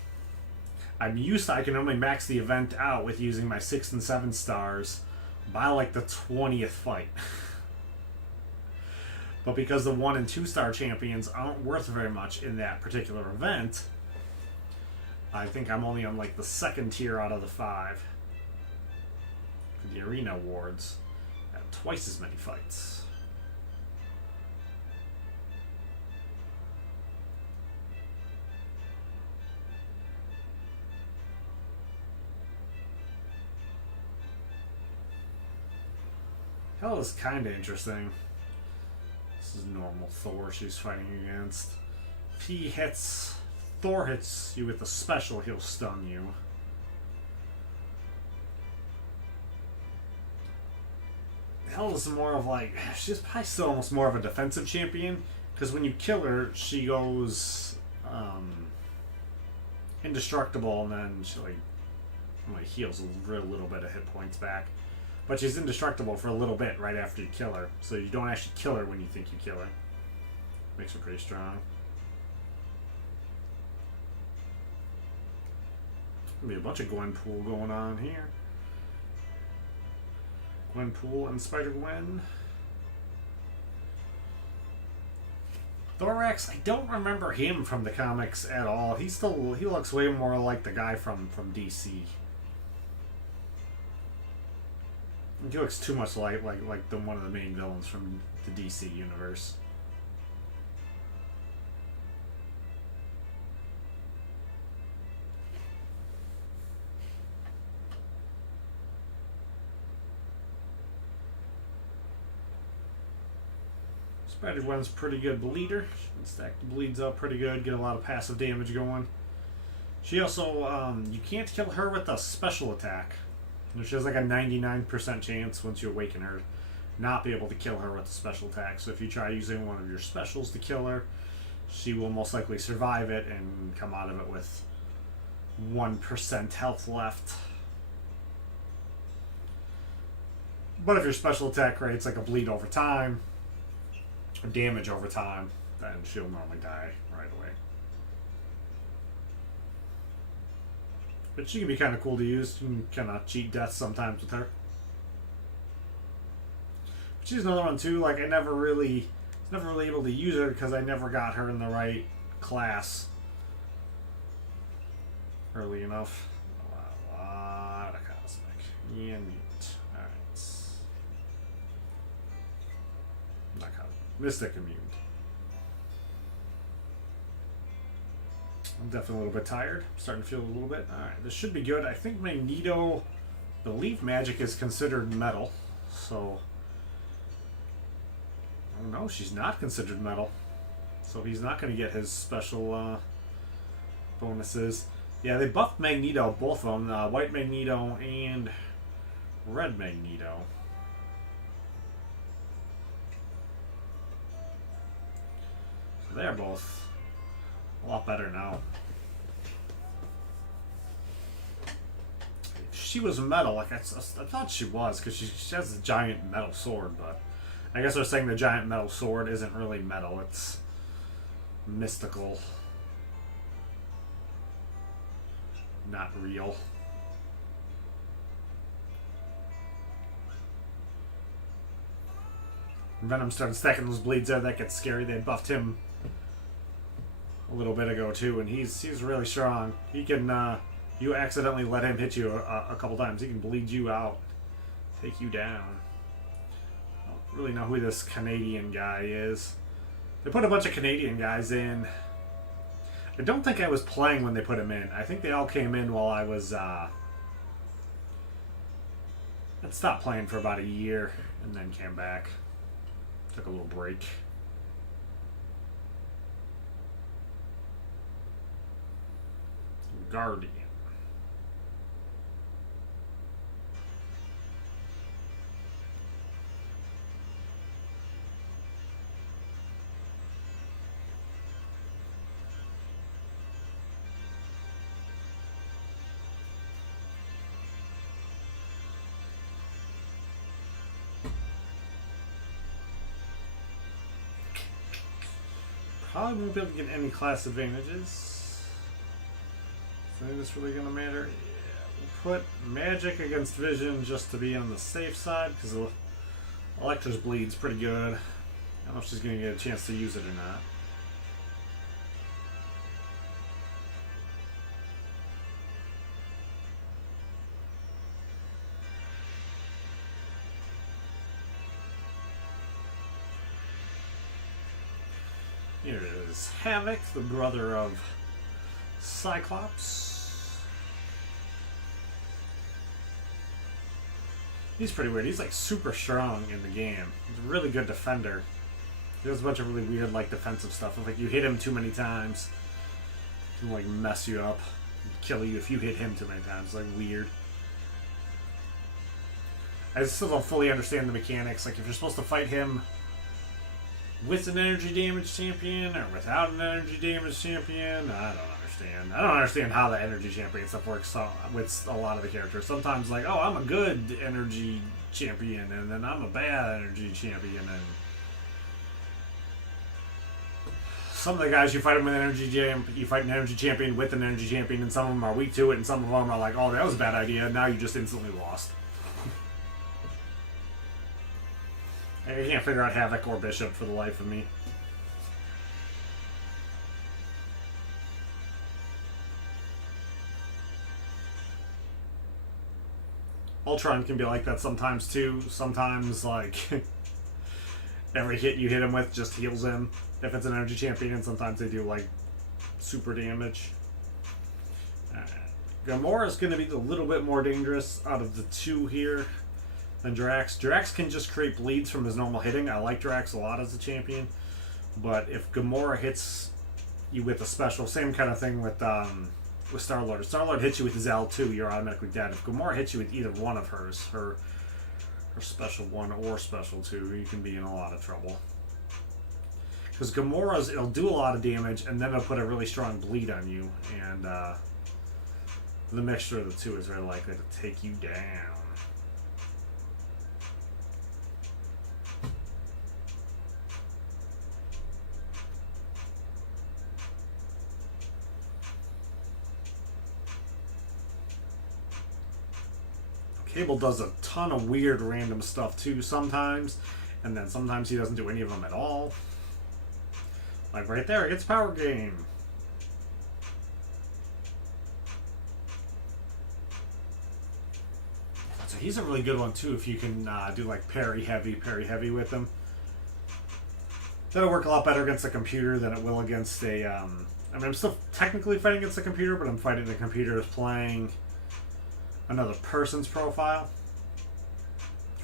I'm used to, I can only max the event out with using my 6 and 7 stars by like the 20th fight. But because the 1 and 2 star champions aren't worth very much in that particular event, I think I'm only on like the 2nd tier out of the 5 for the arena awards at twice as many fights. Hell is kind of interesting. This is normal Thor she's fighting against. If he hits, Thor hits you with a special, he'll stun you. Hell is more of like, she's probably still almost more of a defensive champion, because when you kill her, she goes indestructible, and then she like heals a little bit of hit points back. But she's indestructible for a little bit right after you kill her. So you don't actually kill her when you think you kill her. Makes her pretty strong. Gonna be a bunch of Gwenpool going on here. Gwenpool and Spider-Gwen. Thorax, I don't remember him from the comics at all. He looks way more like the guy from DC. He looks too much like one of the main villains from the DC universe. Spider-Gwen's pretty good bleeder. She can stack the bleeds up pretty good, get a lot of passive damage going. She also, you can't kill her with a special attack. She has like a 99% chance once you awaken her not be able to kill her with a special attack. So if you try using one of your specials to kill her, she will most likely survive it and come out of it with 1% health left. But if your special attack rate's like a bleed over time, or damage over time, then she'll normally die right away. But she can be kind of cool to use. You can kind of cheat death sometimes with her. But she's another one too. Like I was never really able to use her because I never got her in the right class early enough. A lot of cosmic and mute. All right, not cosmic. Mystic immune. I'm definitely a little bit tired. I'm starting to feel a little bit. Alright, this should be good. I think Magneto, I believe magic is considered metal. So, oh no, she's not considered metal. So he's not going to get his special bonuses. Yeah, they buffed Magneto, both of them. White Magneto and Red Magneto. So they're both a lot better now. She was metal, like I thought she was, because she has a giant metal sword, but I guess they're saying the giant metal sword isn't really metal, it's mystical. Not real. Venom started stacking those bleeds there, that gets scary. They buffed him a little bit ago too, and he's really strong. He can you accidentally let him hit you a couple times, he can bleed you out, take you down. I don't really know who this Canadian guy is. They put a bunch of Canadian guys in. I don't think I was playing when they put him in. I think they all came in while I was I stopped playing for about a year and then came back. Took a little break. Guardian. Probably won't be able to get any class advantages. I think that's really gonna matter. Yeah, we'll put magic against vision just to be on the safe side because Electra's bleed's pretty good. I don't know if she's gonna get a chance to use it or not. Here is Havoc, the brother of Cyclops. He's pretty weird. He's like super strong in the game. He's a really good defender. He does a bunch of really weird like defensive stuff. If like you hit him too many times, he can like mess you up, kill you if you hit him too many times. It's like weird. I still don't fully understand the mechanics. Like if you're supposed to fight him with an energy damage champion or without an energy damage champion, I don't understand. I don't understand how the energy champion stuff works with a lot of the characters. Sometimes like, oh, I'm a good energy champion, and then I'm a bad energy champion, and some of the guys you fight them with an energy you fight an energy champion with an energy champion, and some of them are weak to it, and some of them are like, oh, that was a bad idea. Now you just instantly lost. I can't figure out Havoc or Bishop for the life of me. Ultron can be like that sometimes too. Sometimes like every hit you hit him with just heals him if it's an energy champion, and sometimes they do like super damage. Gamora is going to be a little bit more dangerous out of the two here than Drax. Drax can just create bleeds from his normal hitting. I like Drax a lot as a champion, but if Gamora hits you with a special, same kind of thing with Star-Lord. If Star-Lord hits you with his L2, you're automatically dead. If Gamora hits you with either one of hers, her special 1 or special 2, you can be in a lot of trouble. Because Gamora's, it'll do a lot of damage, and then it'll put a really strong bleed on you, and the mixture of the two is very likely to take you down. Cable does a ton of weird random stuff too sometimes, and then sometimes he doesn't do any of them at all. Like right there, it's Power Game. So he's a really good one too if you can do like parry heavy with him. That'll work a lot better against a computer than it will against a... I mean, I'm still technically fighting against a computer, but I'm fighting a computer that's playing another person's profile.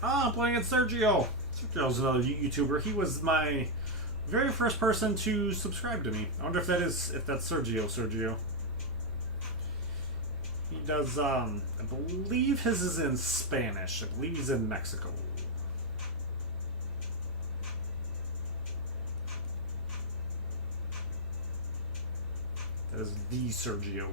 Ah, I'm playing against Sergio. Sergio's another YouTuber. He was my very first person to subscribe to me. I wonder if that's Sergio. He does, I believe his is in Spanish. I believe he's in Mexico. That is the Sergio.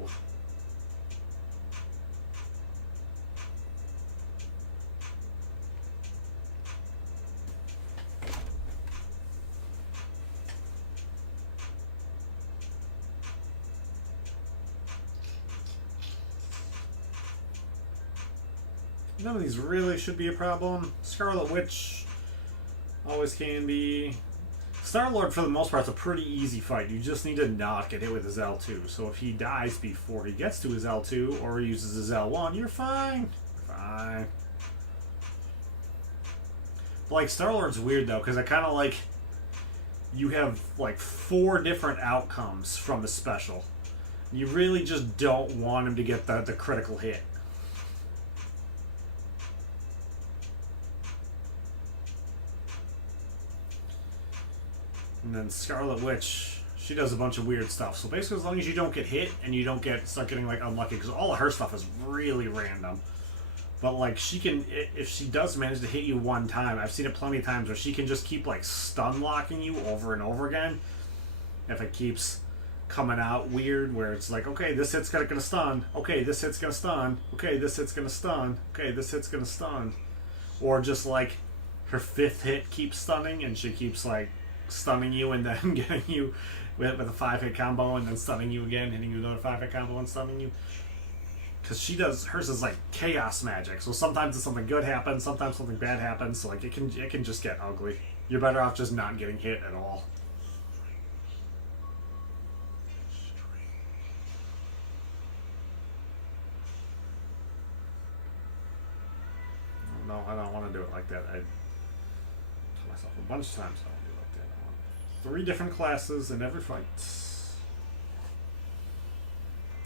None of these really should be a problem. Scarlet Witch always can be. Star-Lord, for the most part, is a pretty easy fight. You just need to not get hit with his L2. So if he dies before he gets to his L2 or he uses his L1, you're fine. Fine. But, like, Star-Lord's weird, though, because I kind of like... You have, like, 4 different outcomes from the special. You really just don't want him to get the critical hit. And then Scarlet Witch, she does a bunch of weird stuff. So basically, as long as you don't get hit and you don't start getting like unlucky, because all of her stuff is really random. But like she can, if she does manage to hit you one time, I've seen it plenty of times where she can just keep like stun locking you over and over again. If it keeps coming out weird, where it's like, okay, this hit's gonna stun. Okay, this hit's gonna stun. Okay, this hit's gonna stun. Okay, this hit's gonna stun. Or just like her 5th hit keeps stunning, and she keeps like stunning you and then getting you with a 5-hit combo and then stunning you again, hitting you with another 5-hit combo and stunning you. Because she does, hers is like chaos magic. So sometimes if something good happens, sometimes something bad happens. So like it can just get ugly. You're better off just not getting hit at all. No, I don't want to do it like that. I told myself a bunch of times I don't do it like that. I want 3 different classes in every fight.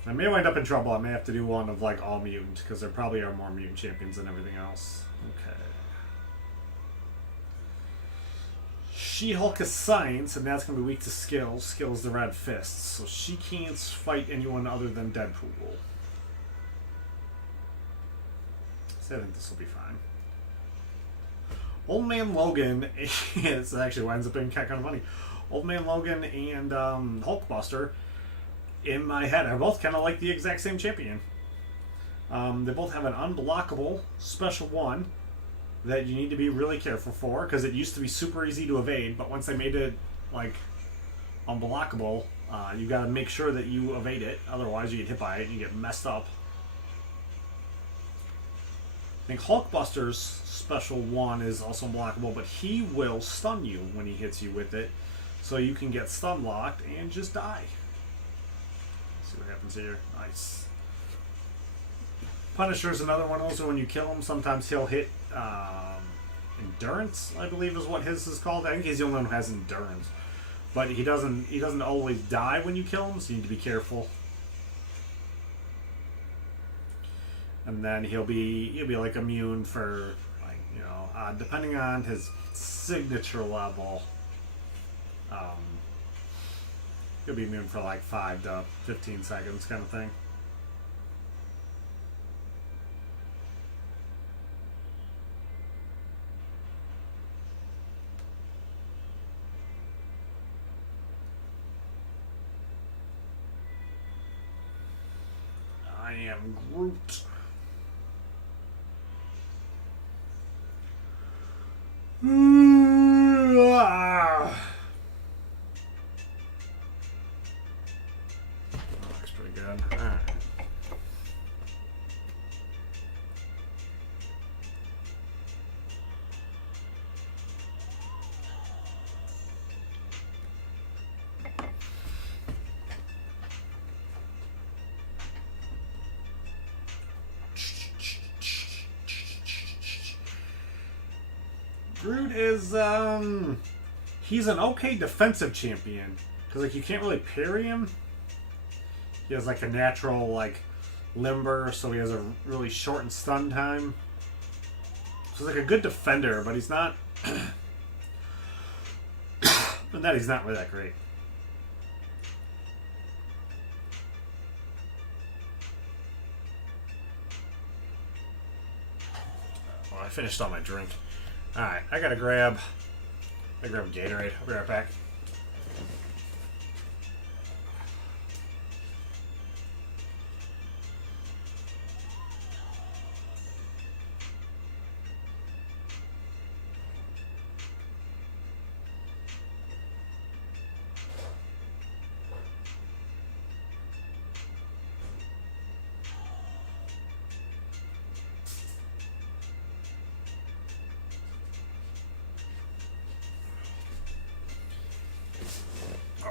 I may wind up in trouble. I may have to do one of like all mutant because there probably are more mutant champions than everything else. Okay. She-Hulk is science, and that's going to be weak to skills. Skills the red fists, so she can't fight anyone other than Deadpool. So I think this will be fine. Old Man Logan is actually winds up being kind of funny. Old Man Logan and Hulkbuster, in my head, are both kind of like the exact same champion. They both have an unblockable special one that you need to be really careful for, because it used to be super easy to evade, but once they made it like unblockable, you got to make sure that you evade it, otherwise you get hit by it and you get messed up. I think Hulkbuster's special one is also unblockable, but he will stun you when he hits you with it, so you can get stun locked and just die. Let's see what happens here. Nice. Punisher's another one of those, so when you kill him, sometimes he'll hit endurance, I believe is what his is called. I think he's the only one who has endurance. But he doesn't always die when you kill him, so you need to be careful. And then he'll be like immune for, like, you know, depending on his signature level, he'll be immune for like 5 to 15 seconds kind of thing. I am Groot. Looks pretty good. All right. Groot is, he's an okay defensive champion. Because, like, you can't really parry him. He has, like, a natural, like, limber, so he has a really shortened stun time. So he's, like, a good defender, but he's not... but that he's not really that great. Well, I finished all my drink. Alright, I gotta grab Gatorade. I'll be right back.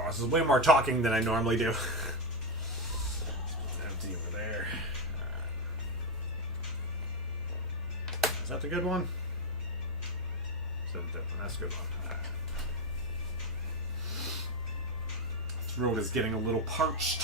This is way more talking than I normally do. Empty over there. Right. Is that the good one? Is that the different? That's a good one. Right. Throat is getting a little parched.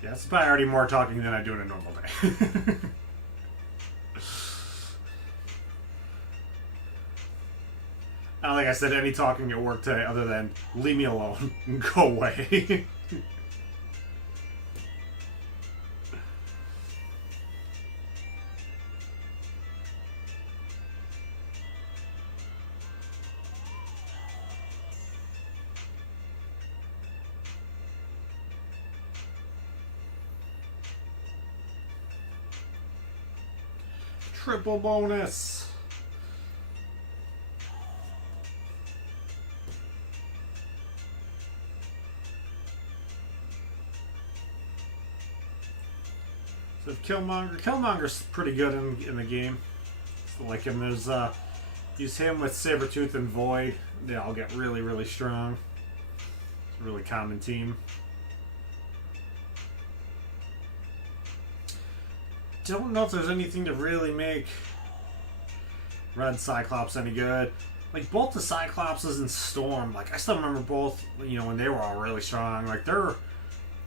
Yeah, it's probably already more talking than I do in a normal day. I don't think I said any talking at work today other than leave me alone and go away. triple bonus. So Killmonger's pretty good in the game. So like him, there's use him with Sabretooth and Void. They all get really, really strong. It's a really common team. Don't know if there's anything to really make Red Cyclops any good. Like both the Cyclopses and Storm, like I still remember both, you know, when they were all really strong. Like their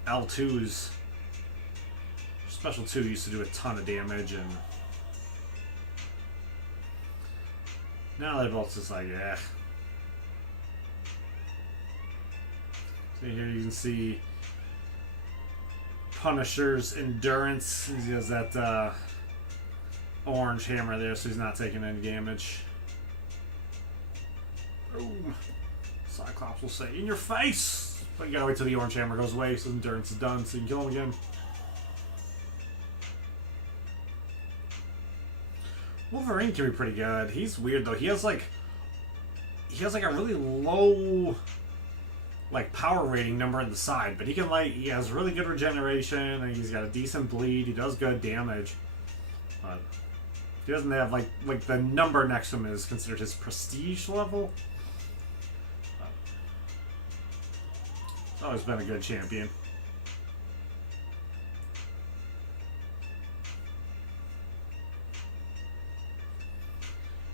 L2s, Special 2 used to do a ton of damage, and now they're both just like, eh. So here you can see Punisher's endurance. He has that orange hammer there, so he's not taking any damage. Boom. Cyclops will say, in your face! But you gotta wait till the orange hammer goes away, so endurance is done, so you can kill him again. Wolverine can be pretty good. He's weird though. He has like a really low like power rating number on the side, but he has really good regeneration, and he's got a decent bleed. He does good damage, but he doesn't have like the number next to him is considered his prestige level. He's always been a good champion.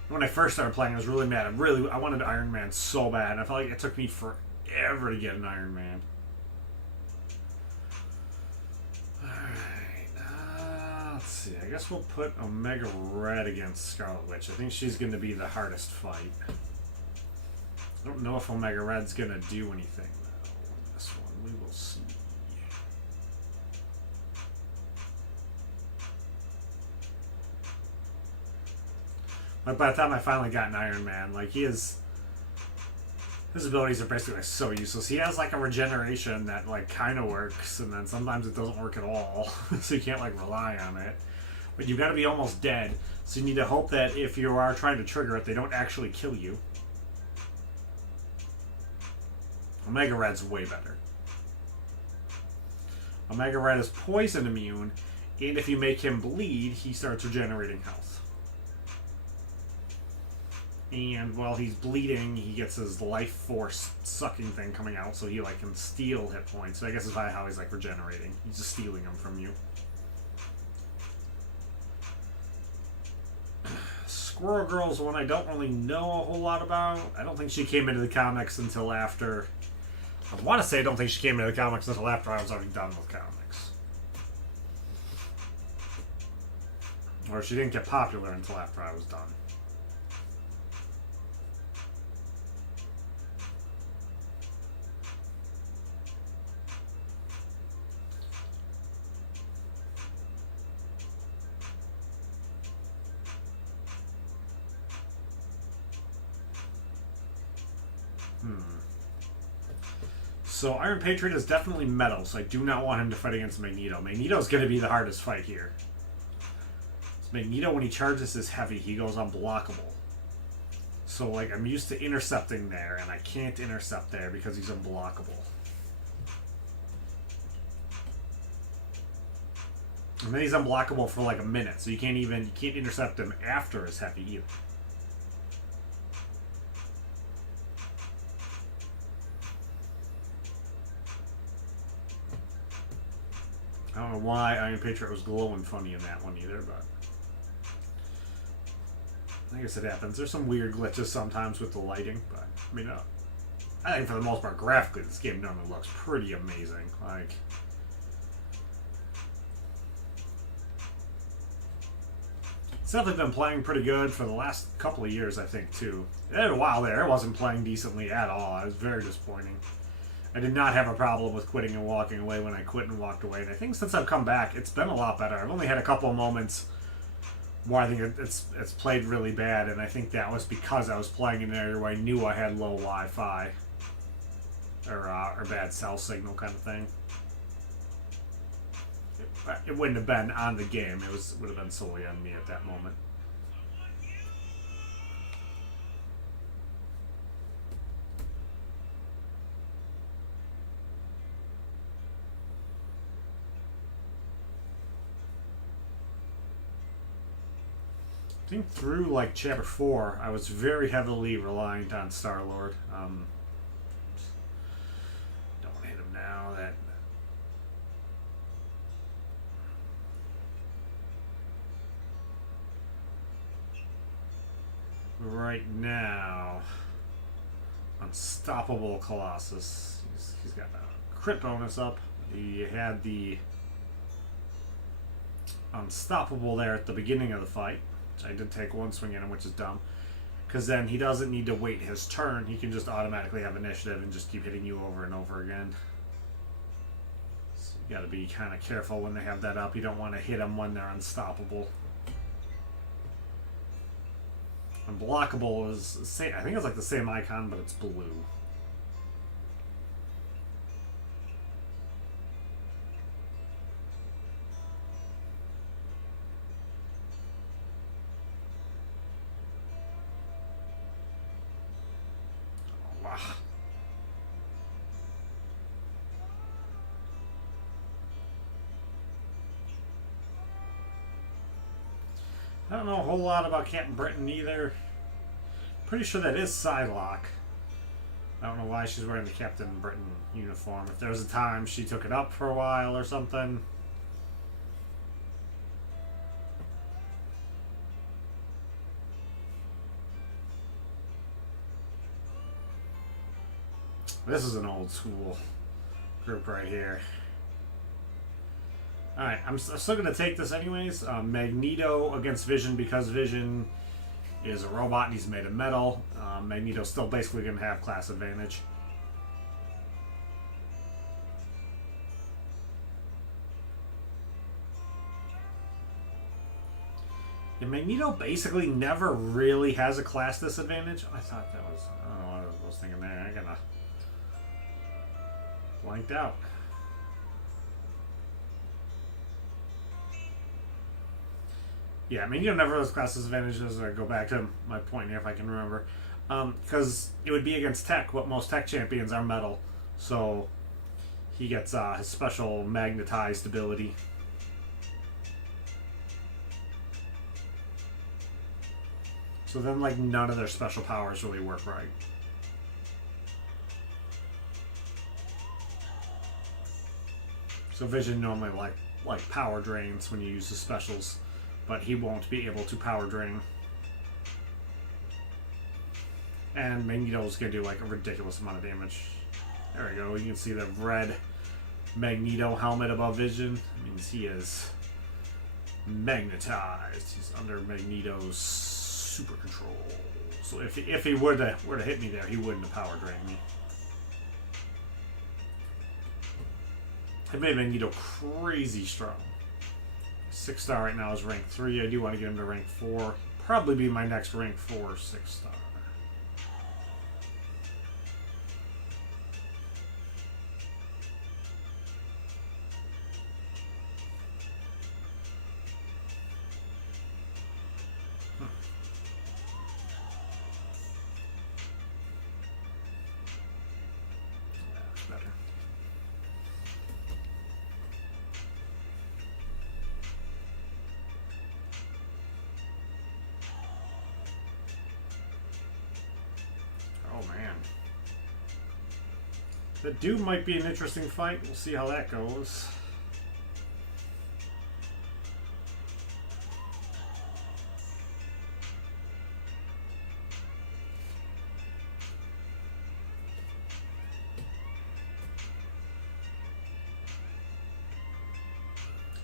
When I first started playing, I was really mad. I wanted Iron Man so bad, and I felt like it took me forever to get an Iron Man. Alright, let's see. I guess we'll put Omega Red against Scarlet Witch. I think she's going to be the hardest fight. I don't know if Omega Red's going to do anything, though, in this one. We will see. Like by the time I finally got an Iron Man, like his abilities are basically like so useless. He has like a regeneration that like kind of works, and then sometimes it doesn't work at all, so you can't like rely on it. But you've got to be almost dead, so you need to hope that if you are trying to trigger it, they don't actually kill you. Omega Red's way better. Omega Red is poison immune, and if you make him bleed, he starts regenerating health. And while he's bleeding, he gets his life force sucking thing coming out, so he like can steal hit points. So I guess that's how he's like regenerating. He's just stealing them from you. Squirrel Girl's one I don't really know a whole lot about. I don't think she came into the comics until after. I want to say I don't think she came into the comics until after I was already done with comics. Or she didn't get popular until after I was done. So Iron Patriot is definitely metal, so I do not want him to fight against Magneto. Magneto's going to be the hardest fight here. So Magneto, when he charges his heavy, he goes unblockable. So like I'm used to intercepting there, and I can't intercept there because he's unblockable. And then he's unblockable for like a minute, so you can't intercept him after his heavy either. I don't know why Iron Patriot was glowing funny in that one either, but I guess it happens. There's some weird glitches sometimes with the lighting, but I mean, I think for the most part, graphically, this game normally looks pretty amazing. Like, it's definitely been playing pretty good for the last couple of years, I think, too. There had a while there, I wasn't playing decently at all. It was very disappointing. I did not have a problem with quitting and walking away when I quit and walked away. And I think since I've come back, it's been a lot better. I've only had a couple of moments where I think it's played really bad, and I think that was because I was playing in an area where I knew I had low Wi-Fi or bad cell signal kind of thing. It wouldn't have been on the game. It would have been solely on me at that moment. I think through like chapter 4, I was very heavily reliant on Star-Lord. Don't hit him now. That right now, Unstoppable Colossus. He's got a crit bonus up. He had the Unstoppable there at the beginning of the fight, which I did take one swing at him, which is dumb. Because then he doesn't need to wait his turn. He can just automatically have initiative and just keep hitting you over and over again. So you gotta be kind of careful when they have that up. You don't want to hit them when they're unstoppable. Unblockable is the same, I think it's like the same icon, but it's blue. I don't know a whole lot about Captain Britain either. Pretty sure that is Psylocke. I don't know why she's wearing the Captain Britain uniform. If there was a time she took it up for a while or something. This is an old school group right here. Alright, I'm still going to take this anyways. Magneto against Vision, because Vision is a robot and he's made of metal. Magneto's still basically going to have class advantage. And Magneto basically never really has a class disadvantage. I thought that was... I don't know what I was thinking there. I got blanked out. Yeah, I mean, you never has class disadvantages. I go back to my point here if I can remember. Because it would be against Tech, but most Tech champions are metal. So he gets his special magnetized ability. So then, like, none of their special powers really work right. So Vision normally like power drains when you use the specials, but he won't be able to power drain. And Magneto's gonna do like a ridiculous amount of damage. There we go. You can see the red Magneto helmet above Vision. It means he is magnetized. He's under Magneto's super control. So if he were to hit me there, he wouldn't have power drained me. I made Magneto crazy strong. 6-star right now is rank 3. I do want to get him to rank 4. Probably be my next rank 4 6-star. That's better. Oh man. The Doom might be an interesting fight. We'll see how that goes.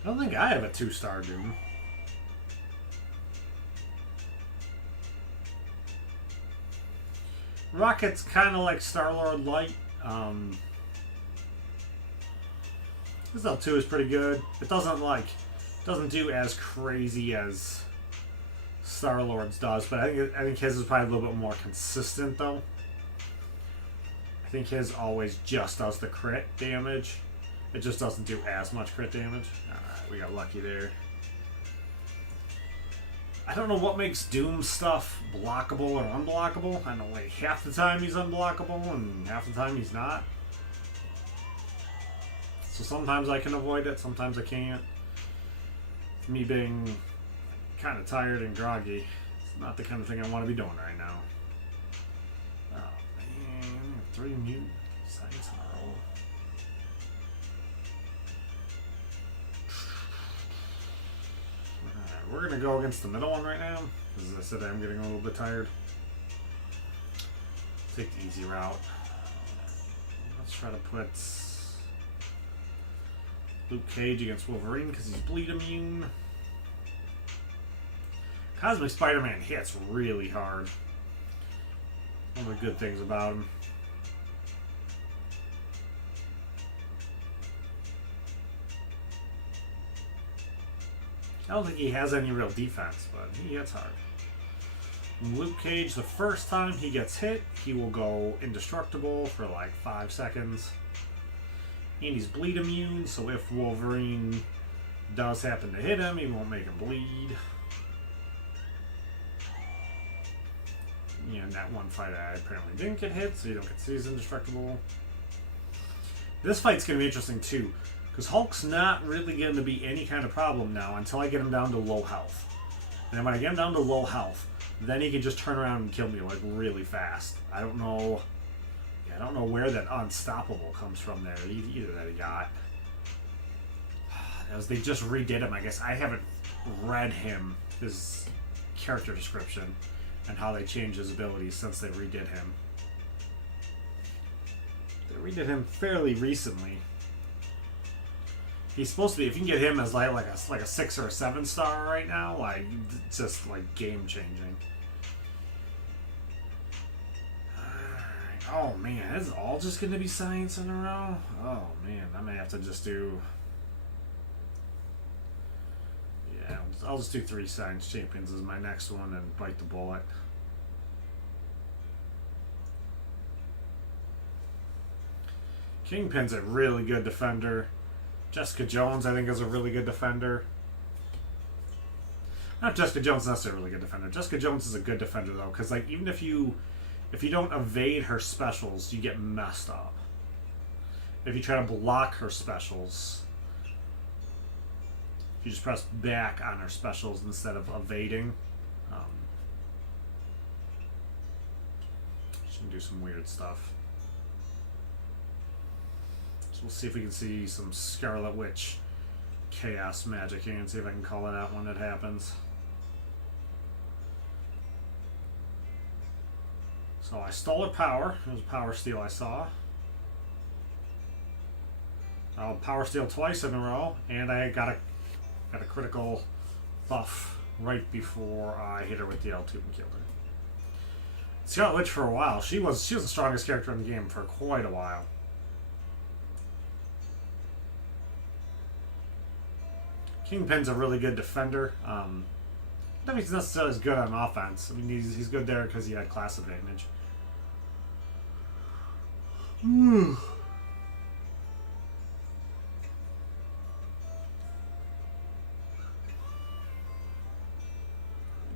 I don't think I have a 2-star Doom. Rocket's kind of like Star-Lord Light. This L2 is pretty good. It doesn't do as crazy as Star-Lord's does, but I think his is probably a little bit more consistent though. I think his always just does the crit damage. It just doesn't do as much crit damage. Alright, we got lucky there. I don't know what makes Doom stuff blockable or unblockable. I know like half the time he's unblockable and half the time he's not. So sometimes I can avoid it, sometimes I can't. Me being kind of tired and groggy. It's not the kind of thing I want to be doing right now. Oh man, 3 mutant sites in a row. Alright, we're gonna go against the middle one right now. Because as I said, I'm getting a little bit tired. Take the easy route. Let's try to put Luke Cage against Wolverine because he's bleed immune. Cosmic Spider-Man hits really hard. One of the good things about him. I don't think he has any real defense, but he hits hard. Luke Cage, the first time he gets hit, he will go indestructible for like 5 seconds. And he's bleed immune, so if Wolverine does happen to hit him, he won't make him bleed. Yeah, in that one fight I apparently didn't get hit, so you don't get to see he's indestructible. This fight's going to be interesting too, because Hulk's not really going to be any kind of problem now until I get him down to low health. And then when I get him down to low health, then he can just turn around and kill me like really fast. I don't know where that unstoppable comes from there either that he got. As they just redid him, I guess I haven't read his character description and how they changed his abilities since they redid him. They redid him fairly recently. He's supposed to be, if you can get him as like a 6 or a 7 star right now, like it's just like game changing. Oh man, is it all just gonna be science in a row? Oh man, I may have to just do. Yeah, I'll just do 3 science champions as my next one and bite the bullet. Kingpin's a really good defender. Jessica Jones, I think, is a really good defender. Not Jessica Jones, necessarily a really good defender. Jessica Jones is a good defender though, because like even if you don't evade her specials, you get messed up. If you try to block her specials, you just press back on her specials instead of evading. She can do some weird stuff. So we'll see if we can see some Scarlet Witch chaos magic here and see if I can call it out when it happens. So I stole her power. It was a power steal I saw. I'll power steal twice in a row, and I got a critical buff right before I hit her with the L2 and killed her. Scarlet Witch for a while. She was the strongest character in the game for quite a while. Kingpin's a really good defender. I don't think he's necessarily as good on offense. I mean, he's good there because he had class advantage.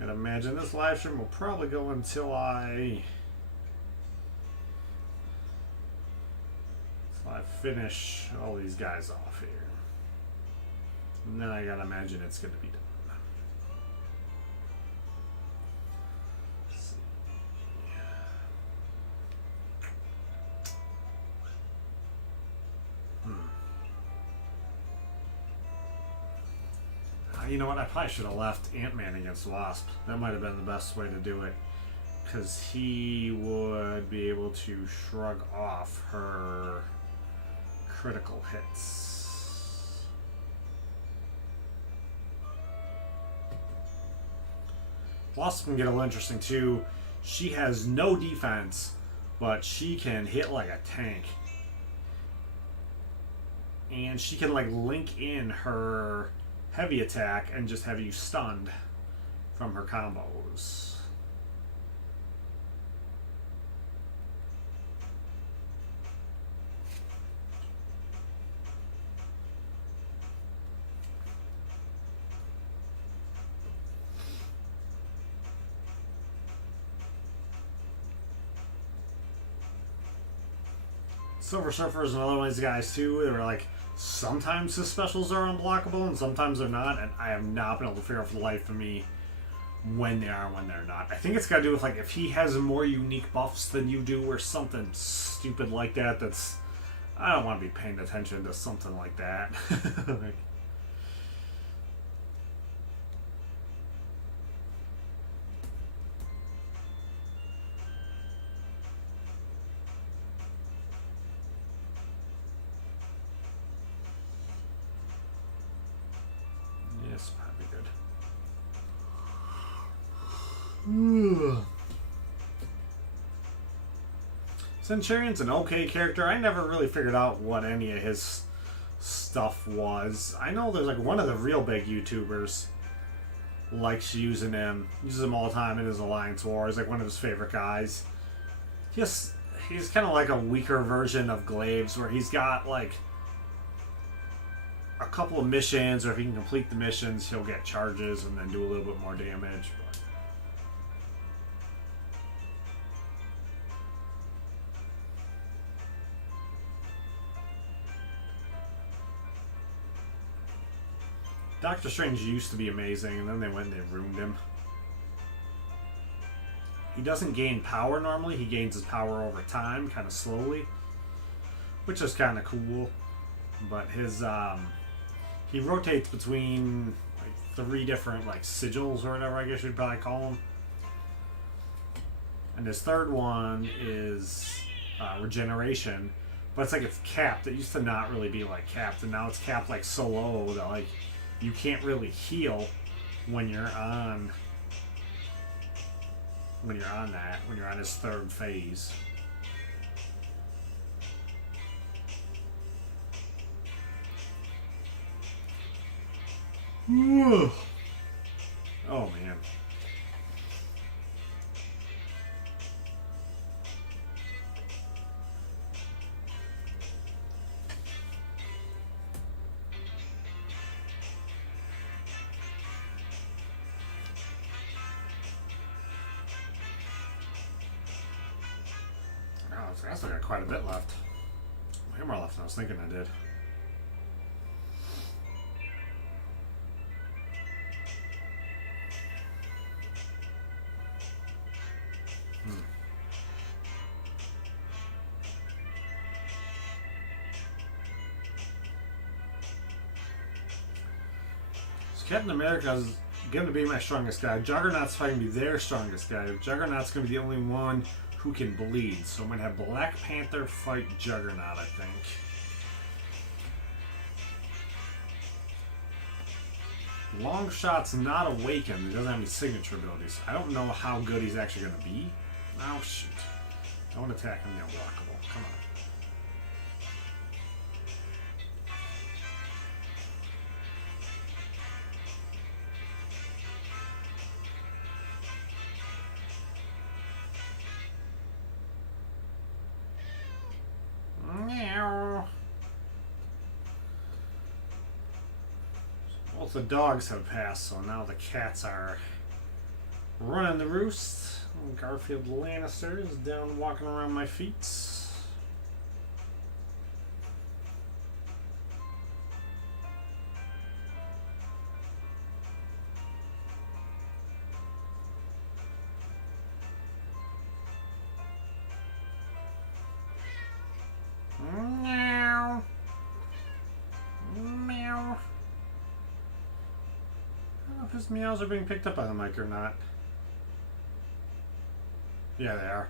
I'd imagine this live stream will probably go until I finish all these guys off here. And then I gotta imagine it's gonna be done. Let's see. You know what? I probably should have left Ant-Man against Wasp. That might have been the best way to do it. Because he would be able to shrug off her critical hits. Wasp can get a little interesting too. She has no defense, but she can hit like a tank. And she can like link in her heavy attack and just have you stunned from her combos. Silver Surfer is another one of these guys too. They were like sometimes his specials are unblockable and sometimes they're not, and I have not been able to figure out for the life of me when they are and when they're not. I think it's got to do with, like, if he has more unique buffs than you do or something stupid like that. That's, I don't want to be paying attention to something like that. Like, yes, might be good. Centurion's an okay character. I never really figured out what any of his stuff was. I know there's, like, one of the real big YouTubers likes using him. Uses him all the time in his Alliance War. He's, like, one of his favorite guys. He's kind of like a weaker version of Glaives, where he's got, like, a couple of missions, or if he can complete the missions, he'll get charges and then do a little bit more damage. But Doctor Strange used to be amazing, and then they went and they ruined him. He doesn't gain power normally. He gains his power over time, kind of slowly, which is kind of cool. But his he rotates between, like, 3 different, like, sigils or whatever, I guess you'd probably call them. And his third one is regeneration, but it's like it's capped. It used to not really be, like, capped, and now it's capped, like, so low that, like, you can't really heal when you're on when you're on his third phase. Oh man. I still got quite a bit left. Way more left than I was thinking I did. So Captain America's going to be my strongest guy. Juggernaut's probably going to be their strongest guy. Juggernaut's going to be the only one who can bleed. So I'm going to have Black Panther fight Juggernaut, I think. Longshot's not awakened. He doesn't have any signature abilities. I don't know how good he's actually going to be. Oh, shoot. Don't attack him, the unblockable. Come on. Both the dogs have passed, so now the cats are running the roost. Garfield Lannister is down walking around my feet. Meow. Meow. I don't know if his meows are being picked up by the mic or not. Yeah, they are.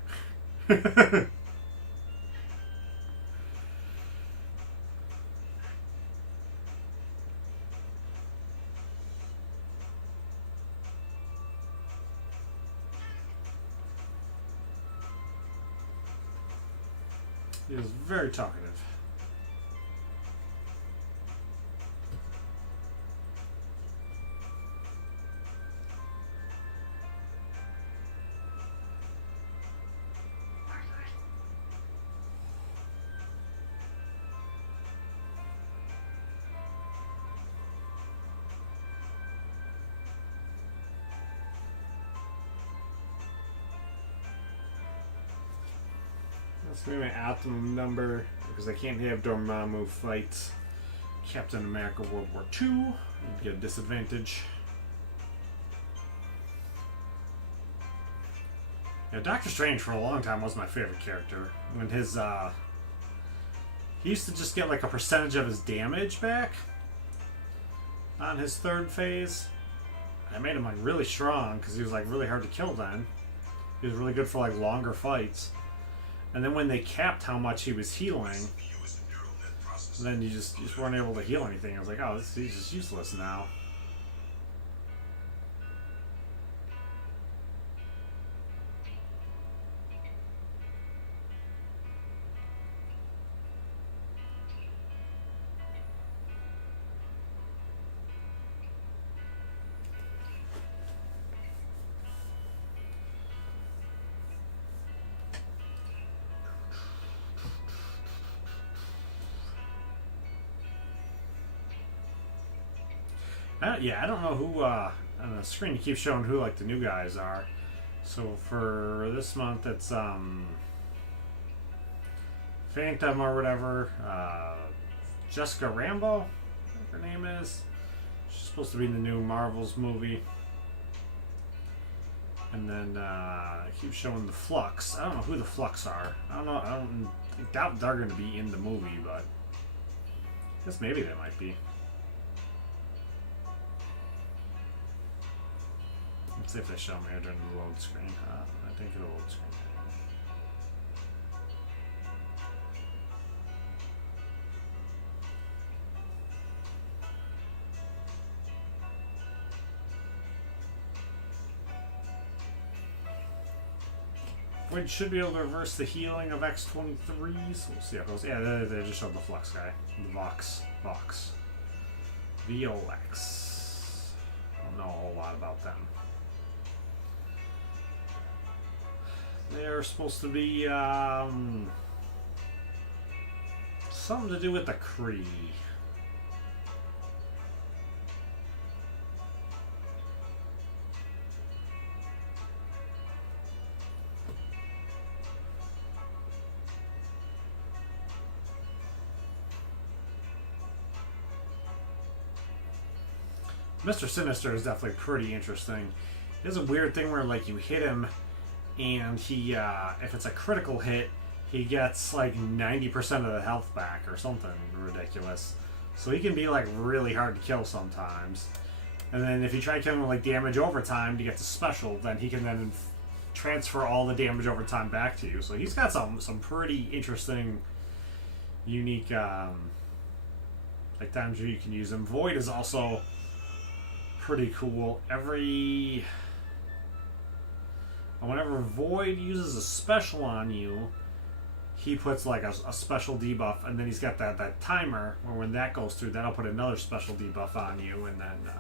He is very talkative. That's gonna be my optimum number because I can't have Dormammu fight Captain America World War II. You get a disadvantage. Yeah, Doctor Strange for a long time was my favorite character. When his he used to just get like a percentage of his damage back on his third phase. I made him like really strong because he was like really hard to kill then. He was really good for like longer fights. And then when they capped how much he was healing, CPU is a neural net processor. then you just weren't able to heal anything. I was like, oh, he's just useless now. Yeah, I don't know who, on the screen it keeps showing who, like, the new guys are. So for this month, it's, Phantom or whatever, Jessica Rambo, her name is. She's supposed to be in the new Marvels movie. And then, it keeps showing the Flux. I don't know who the Flux are. I don't know, I doubt they're going to be in the movie, but I guess maybe they might be. Let's see if they show me during the load screen. I think it'll load screen. Void should be able to reverse the healing of X-23, so we'll see how it goes. Yeah, they just showed the Flux guy. The Vox. VOX. I don't know a whole lot about them. They're supposed to be something to do with the Kree. Mr. Sinister is definitely pretty interesting. There's a weird thing where like you hit him and he, if it's a critical hit, he gets like 90% of the health back or something ridiculous. So he can be like really hard to kill sometimes. And then if you try killing him like damage over time to get to special, then he can then transfer all the damage over time back to you. So he's got some pretty interesting, unique like times where you can use him. Void is also pretty cool. Whenever Void uses a special on you, he puts like a special debuff, and then he's got that timer where when that goes through, that'll put another special debuff on you, and then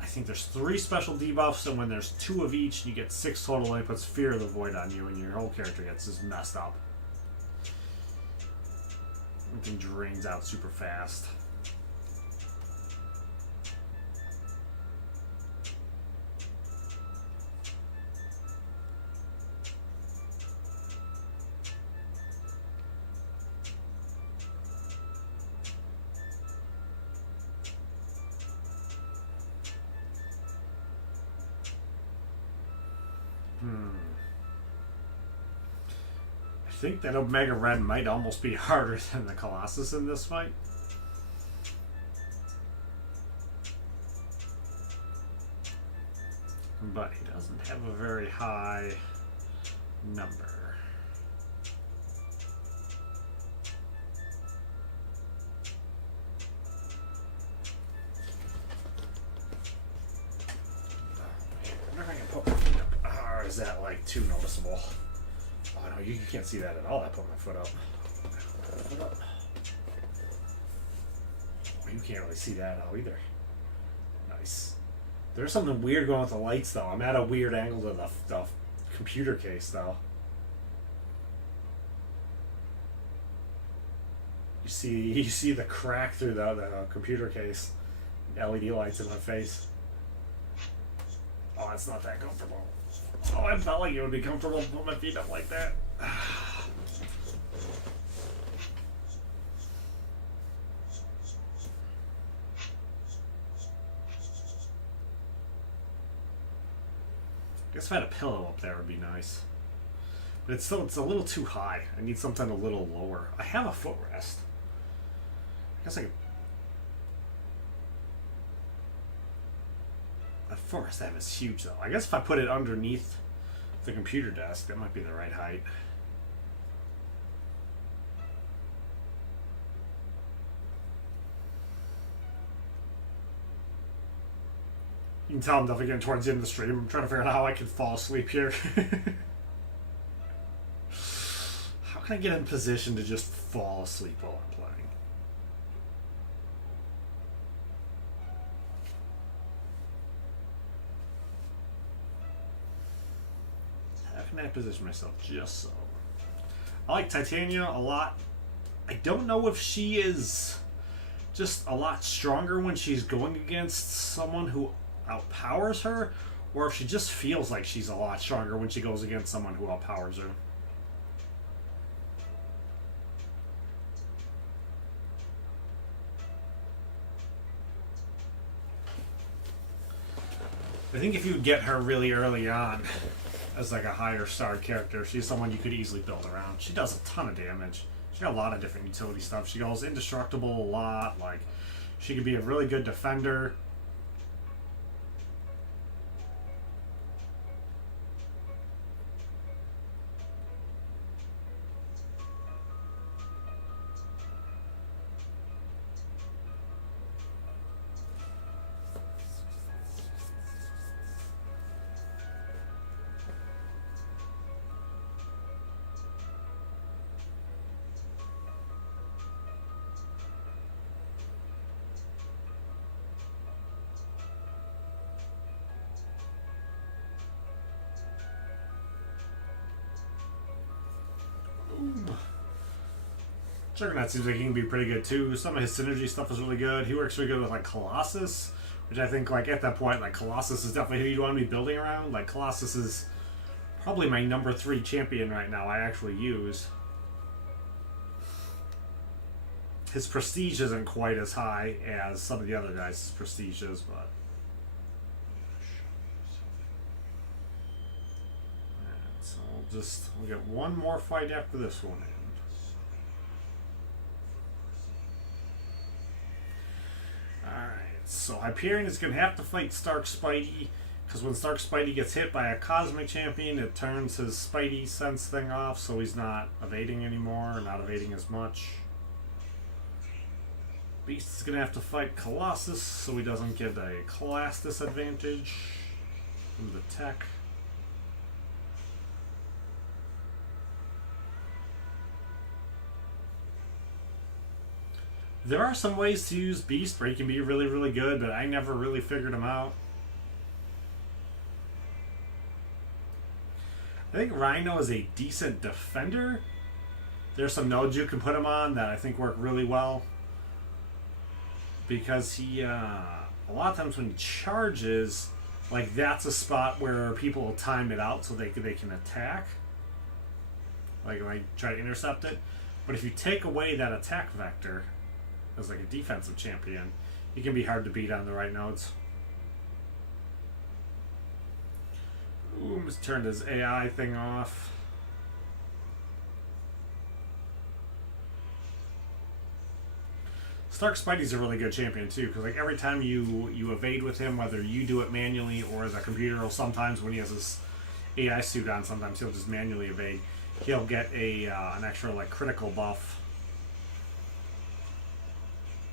I think there's 3 special debuffs, and when there's 2 of each, you get 6 total, and it puts Fear of the Void on you, and your whole character gets just messed up. Everything drains out super fast. I think that Omega Red might almost be harder than the Colossus in this fight. But he doesn't have a very high number. I wonder if I can put my feet up. Or is that like too noticeable? Oh no, you can't see that at all. I put my foot up. Oh, you can't really see that at all either. Nice. There's something weird going with the lights though. I'm at a weird angle to the computer case though. You see the crack through the computer case. LED lights in my face. Oh, it's not that comfortable. Oh, I felt like it would be comfortable to put my feet up like that. guess if I had a pillow up there, it would be nice. But it's a little too high. I need something a little lower. I have a footrest. I guess I could... That footrest I have is huge, though. I guess if I put it underneath the computer desk, that might be the right height. You can tell I'm definitely getting towards the end of the stream. I'm trying to figure out how I can fall asleep here. How can I get in position to just fall asleep while I'm playing? How can I position myself just so? I like Titania a lot. I don't know if she is just a lot stronger when she's going against someone who outpowers her, or if she just feels like she's a lot stronger when she goes against someone who outpowers her. I think if you get her really early on as like a higher starred character, she's someone you could easily build around. She does a ton of damage. She got a lot of different utility stuff. She goes indestructible a lot. Like, she could be a really good defender. Juggernaut seems like he can be pretty good too. Some of his synergy stuff is really good. He works really good with like Colossus, which I think like at that point like Colossus is definitely who you want to be building around. Like Colossus is probably my number 3 champion right now I actually use. His prestige isn't quite as high as some of the other guys' prestige is, but alright, so we'll get one more fight after this one. Alright, so Hyperion is going to have to fight Stark Spidey, because when Stark Spidey gets hit by a Cosmic Champion, it turns his Spidey sense thing off, so he's not evading anymore, not evading as much. Beast is going to have to fight Colossus, so he doesn't get a class disadvantage from the tech. There are some ways to use Beast where he can be really, really good, but I never really figured them out. I think Rhino is a decent defender. There's some nodes you can put him on that I think work really well. Because he, a lot of times when he charges, like that's a spot where people will time it out so they can attack. Like try to intercept it. But if you take away that attack vector as like a defensive champion, he can be hard to beat on the right nodes. Ooh, just turned his AI thing off. Stark Spidey's a really good champion too, because like every time you evade with him, whether you do it manually or the computer, or sometimes when he has his AI suit on, sometimes he'll just manually evade. He'll get an extra like critical buff.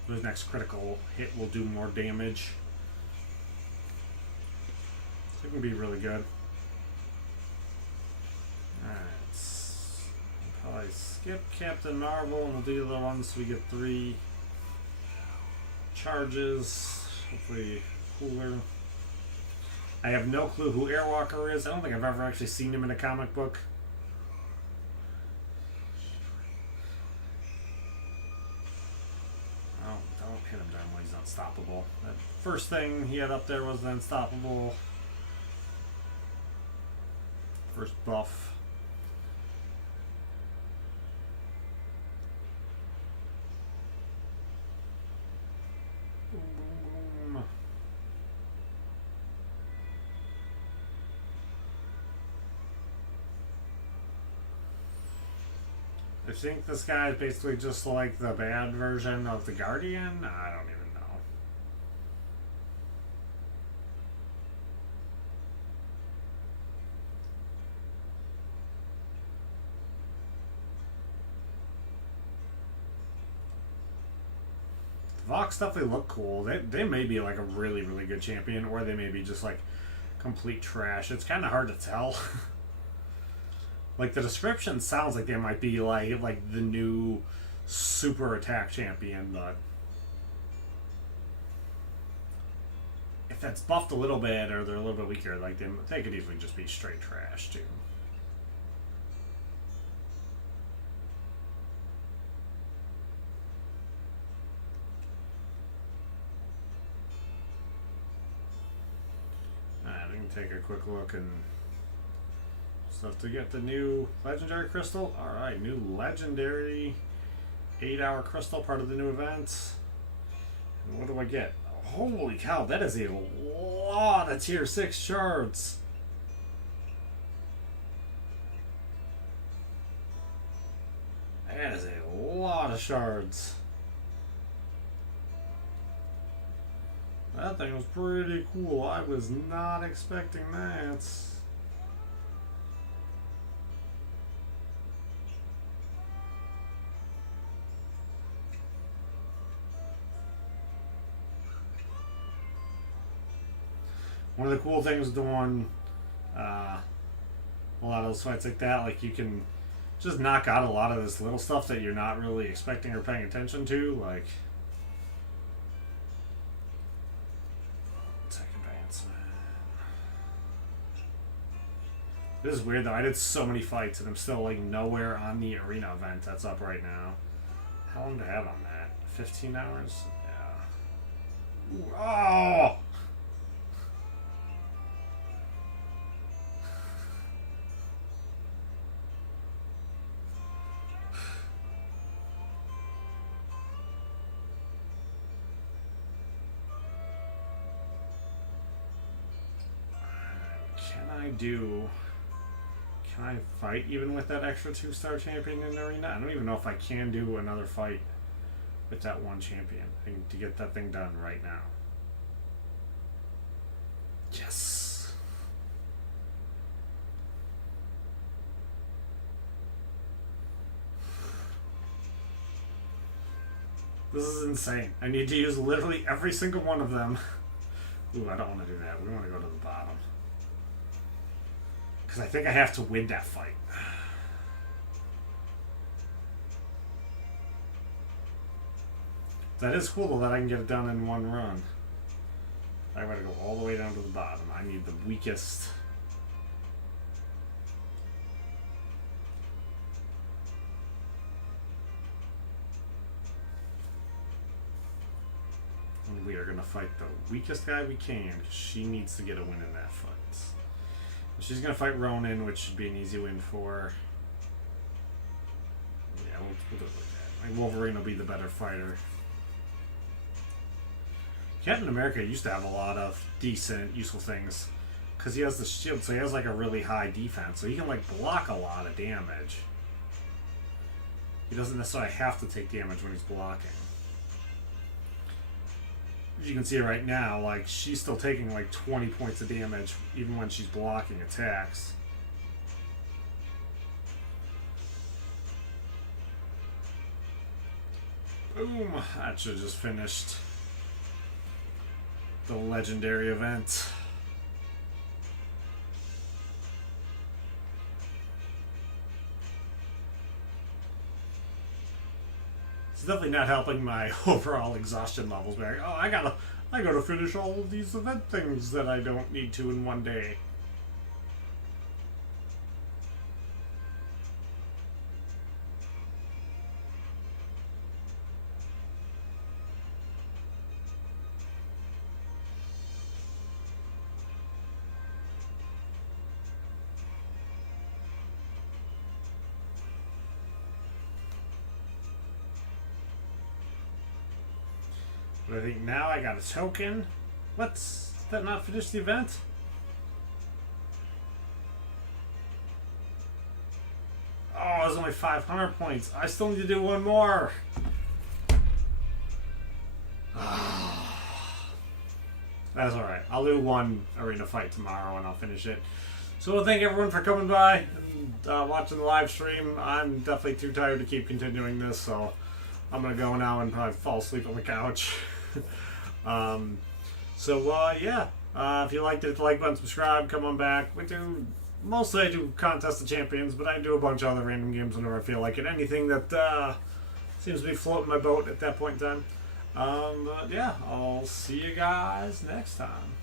His next critical hit will do more damage. So it can be really good. Alright. I'll probably skip Captain Marvel and we'll do the other ones so we get 3 charges. Hopefully cooler. I have no clue who Airwalker is. I don't think I've ever actually seen him in a comic book. Don't hit him down when he's unstoppable. That first thing he had up there was the unstoppable. First buff. think this guy is basically just like the bad version of the Guardian? I don't even know. Vox definitely look cool. They may be like a really, really good champion, or they may be just like complete trash. It's kind of hard to tell. Like the description sounds like they might be like the new super attack champion, but if that's buffed a little bit or they're a little bit weaker, like they could easily just be straight trash too. Alright, we can take a quick look and stuff to get the new legendary crystal. Alright, new legendary 8-hour crystal, part of the new event. And what do I get? Holy cow, that is a lot of tier 6 shards. That is a lot of shards. That thing was pretty cool. I was not expecting that. One of the cool things doing a lot of those fights like that, like you can just knock out a lot of this little stuff that you're not really expecting or paying attention to, like tech advancement. This is weird though. I did so many fights and I'm still like nowhere on the arena event that's up right now. How long do I have on that? 15 hours? Yeah. Ooh, oh! Can I fight even with that extra 2-star champion in the arena? I don't even know if I can do another fight with that one champion. I need to get that thing done right now. Yes! This is insane. I need to use literally every single one of them. Ooh, I don't want to do that. We want to go to the bottom. Because I think I have to win that fight. That is cool though that I can get it done in one run. I gotta go all the way down to the bottom. I need the weakest. And we are gonna fight the weakest guy we can because she needs to get a win in that fight. She's gonna fight Ronin, which should be an easy win for her. Yeah, we'll do it like that. Like Wolverine will be the better fighter. Captain America used to have a lot of decent, useful things because he has the shield, so he has like a really high defense, so he can like block a lot of damage. He doesn't necessarily have to take damage when he's blocking. As you can see right now, like she's still taking like 20 points of damage even when she's blocking attacks. Boom! That should have just finished the legendary event. It's definitely not helping my overall exhaustion levels. Like, oh, I gotta finish all of these event things that I don't need to in one day. But I think now I got a token. Let's that not finish the event? Oh, Oh, it's only 500 points. I still need to do one more. That's alright. I'll do one arena fight tomorrow and I'll finish it. So thank everyone for coming by and watching the live stream. I'm definitely too tired to keep continuing this, so I'm going to go now and probably fall asleep on the couch. Yeah. If you liked it, hit the like button, subscribe, come on back. Mostly I do Contest of Champions, but I do a bunch of other random games whenever I feel like it. Anything that seems to be floating my boat at that point in time. But yeah, I'll see you guys next time.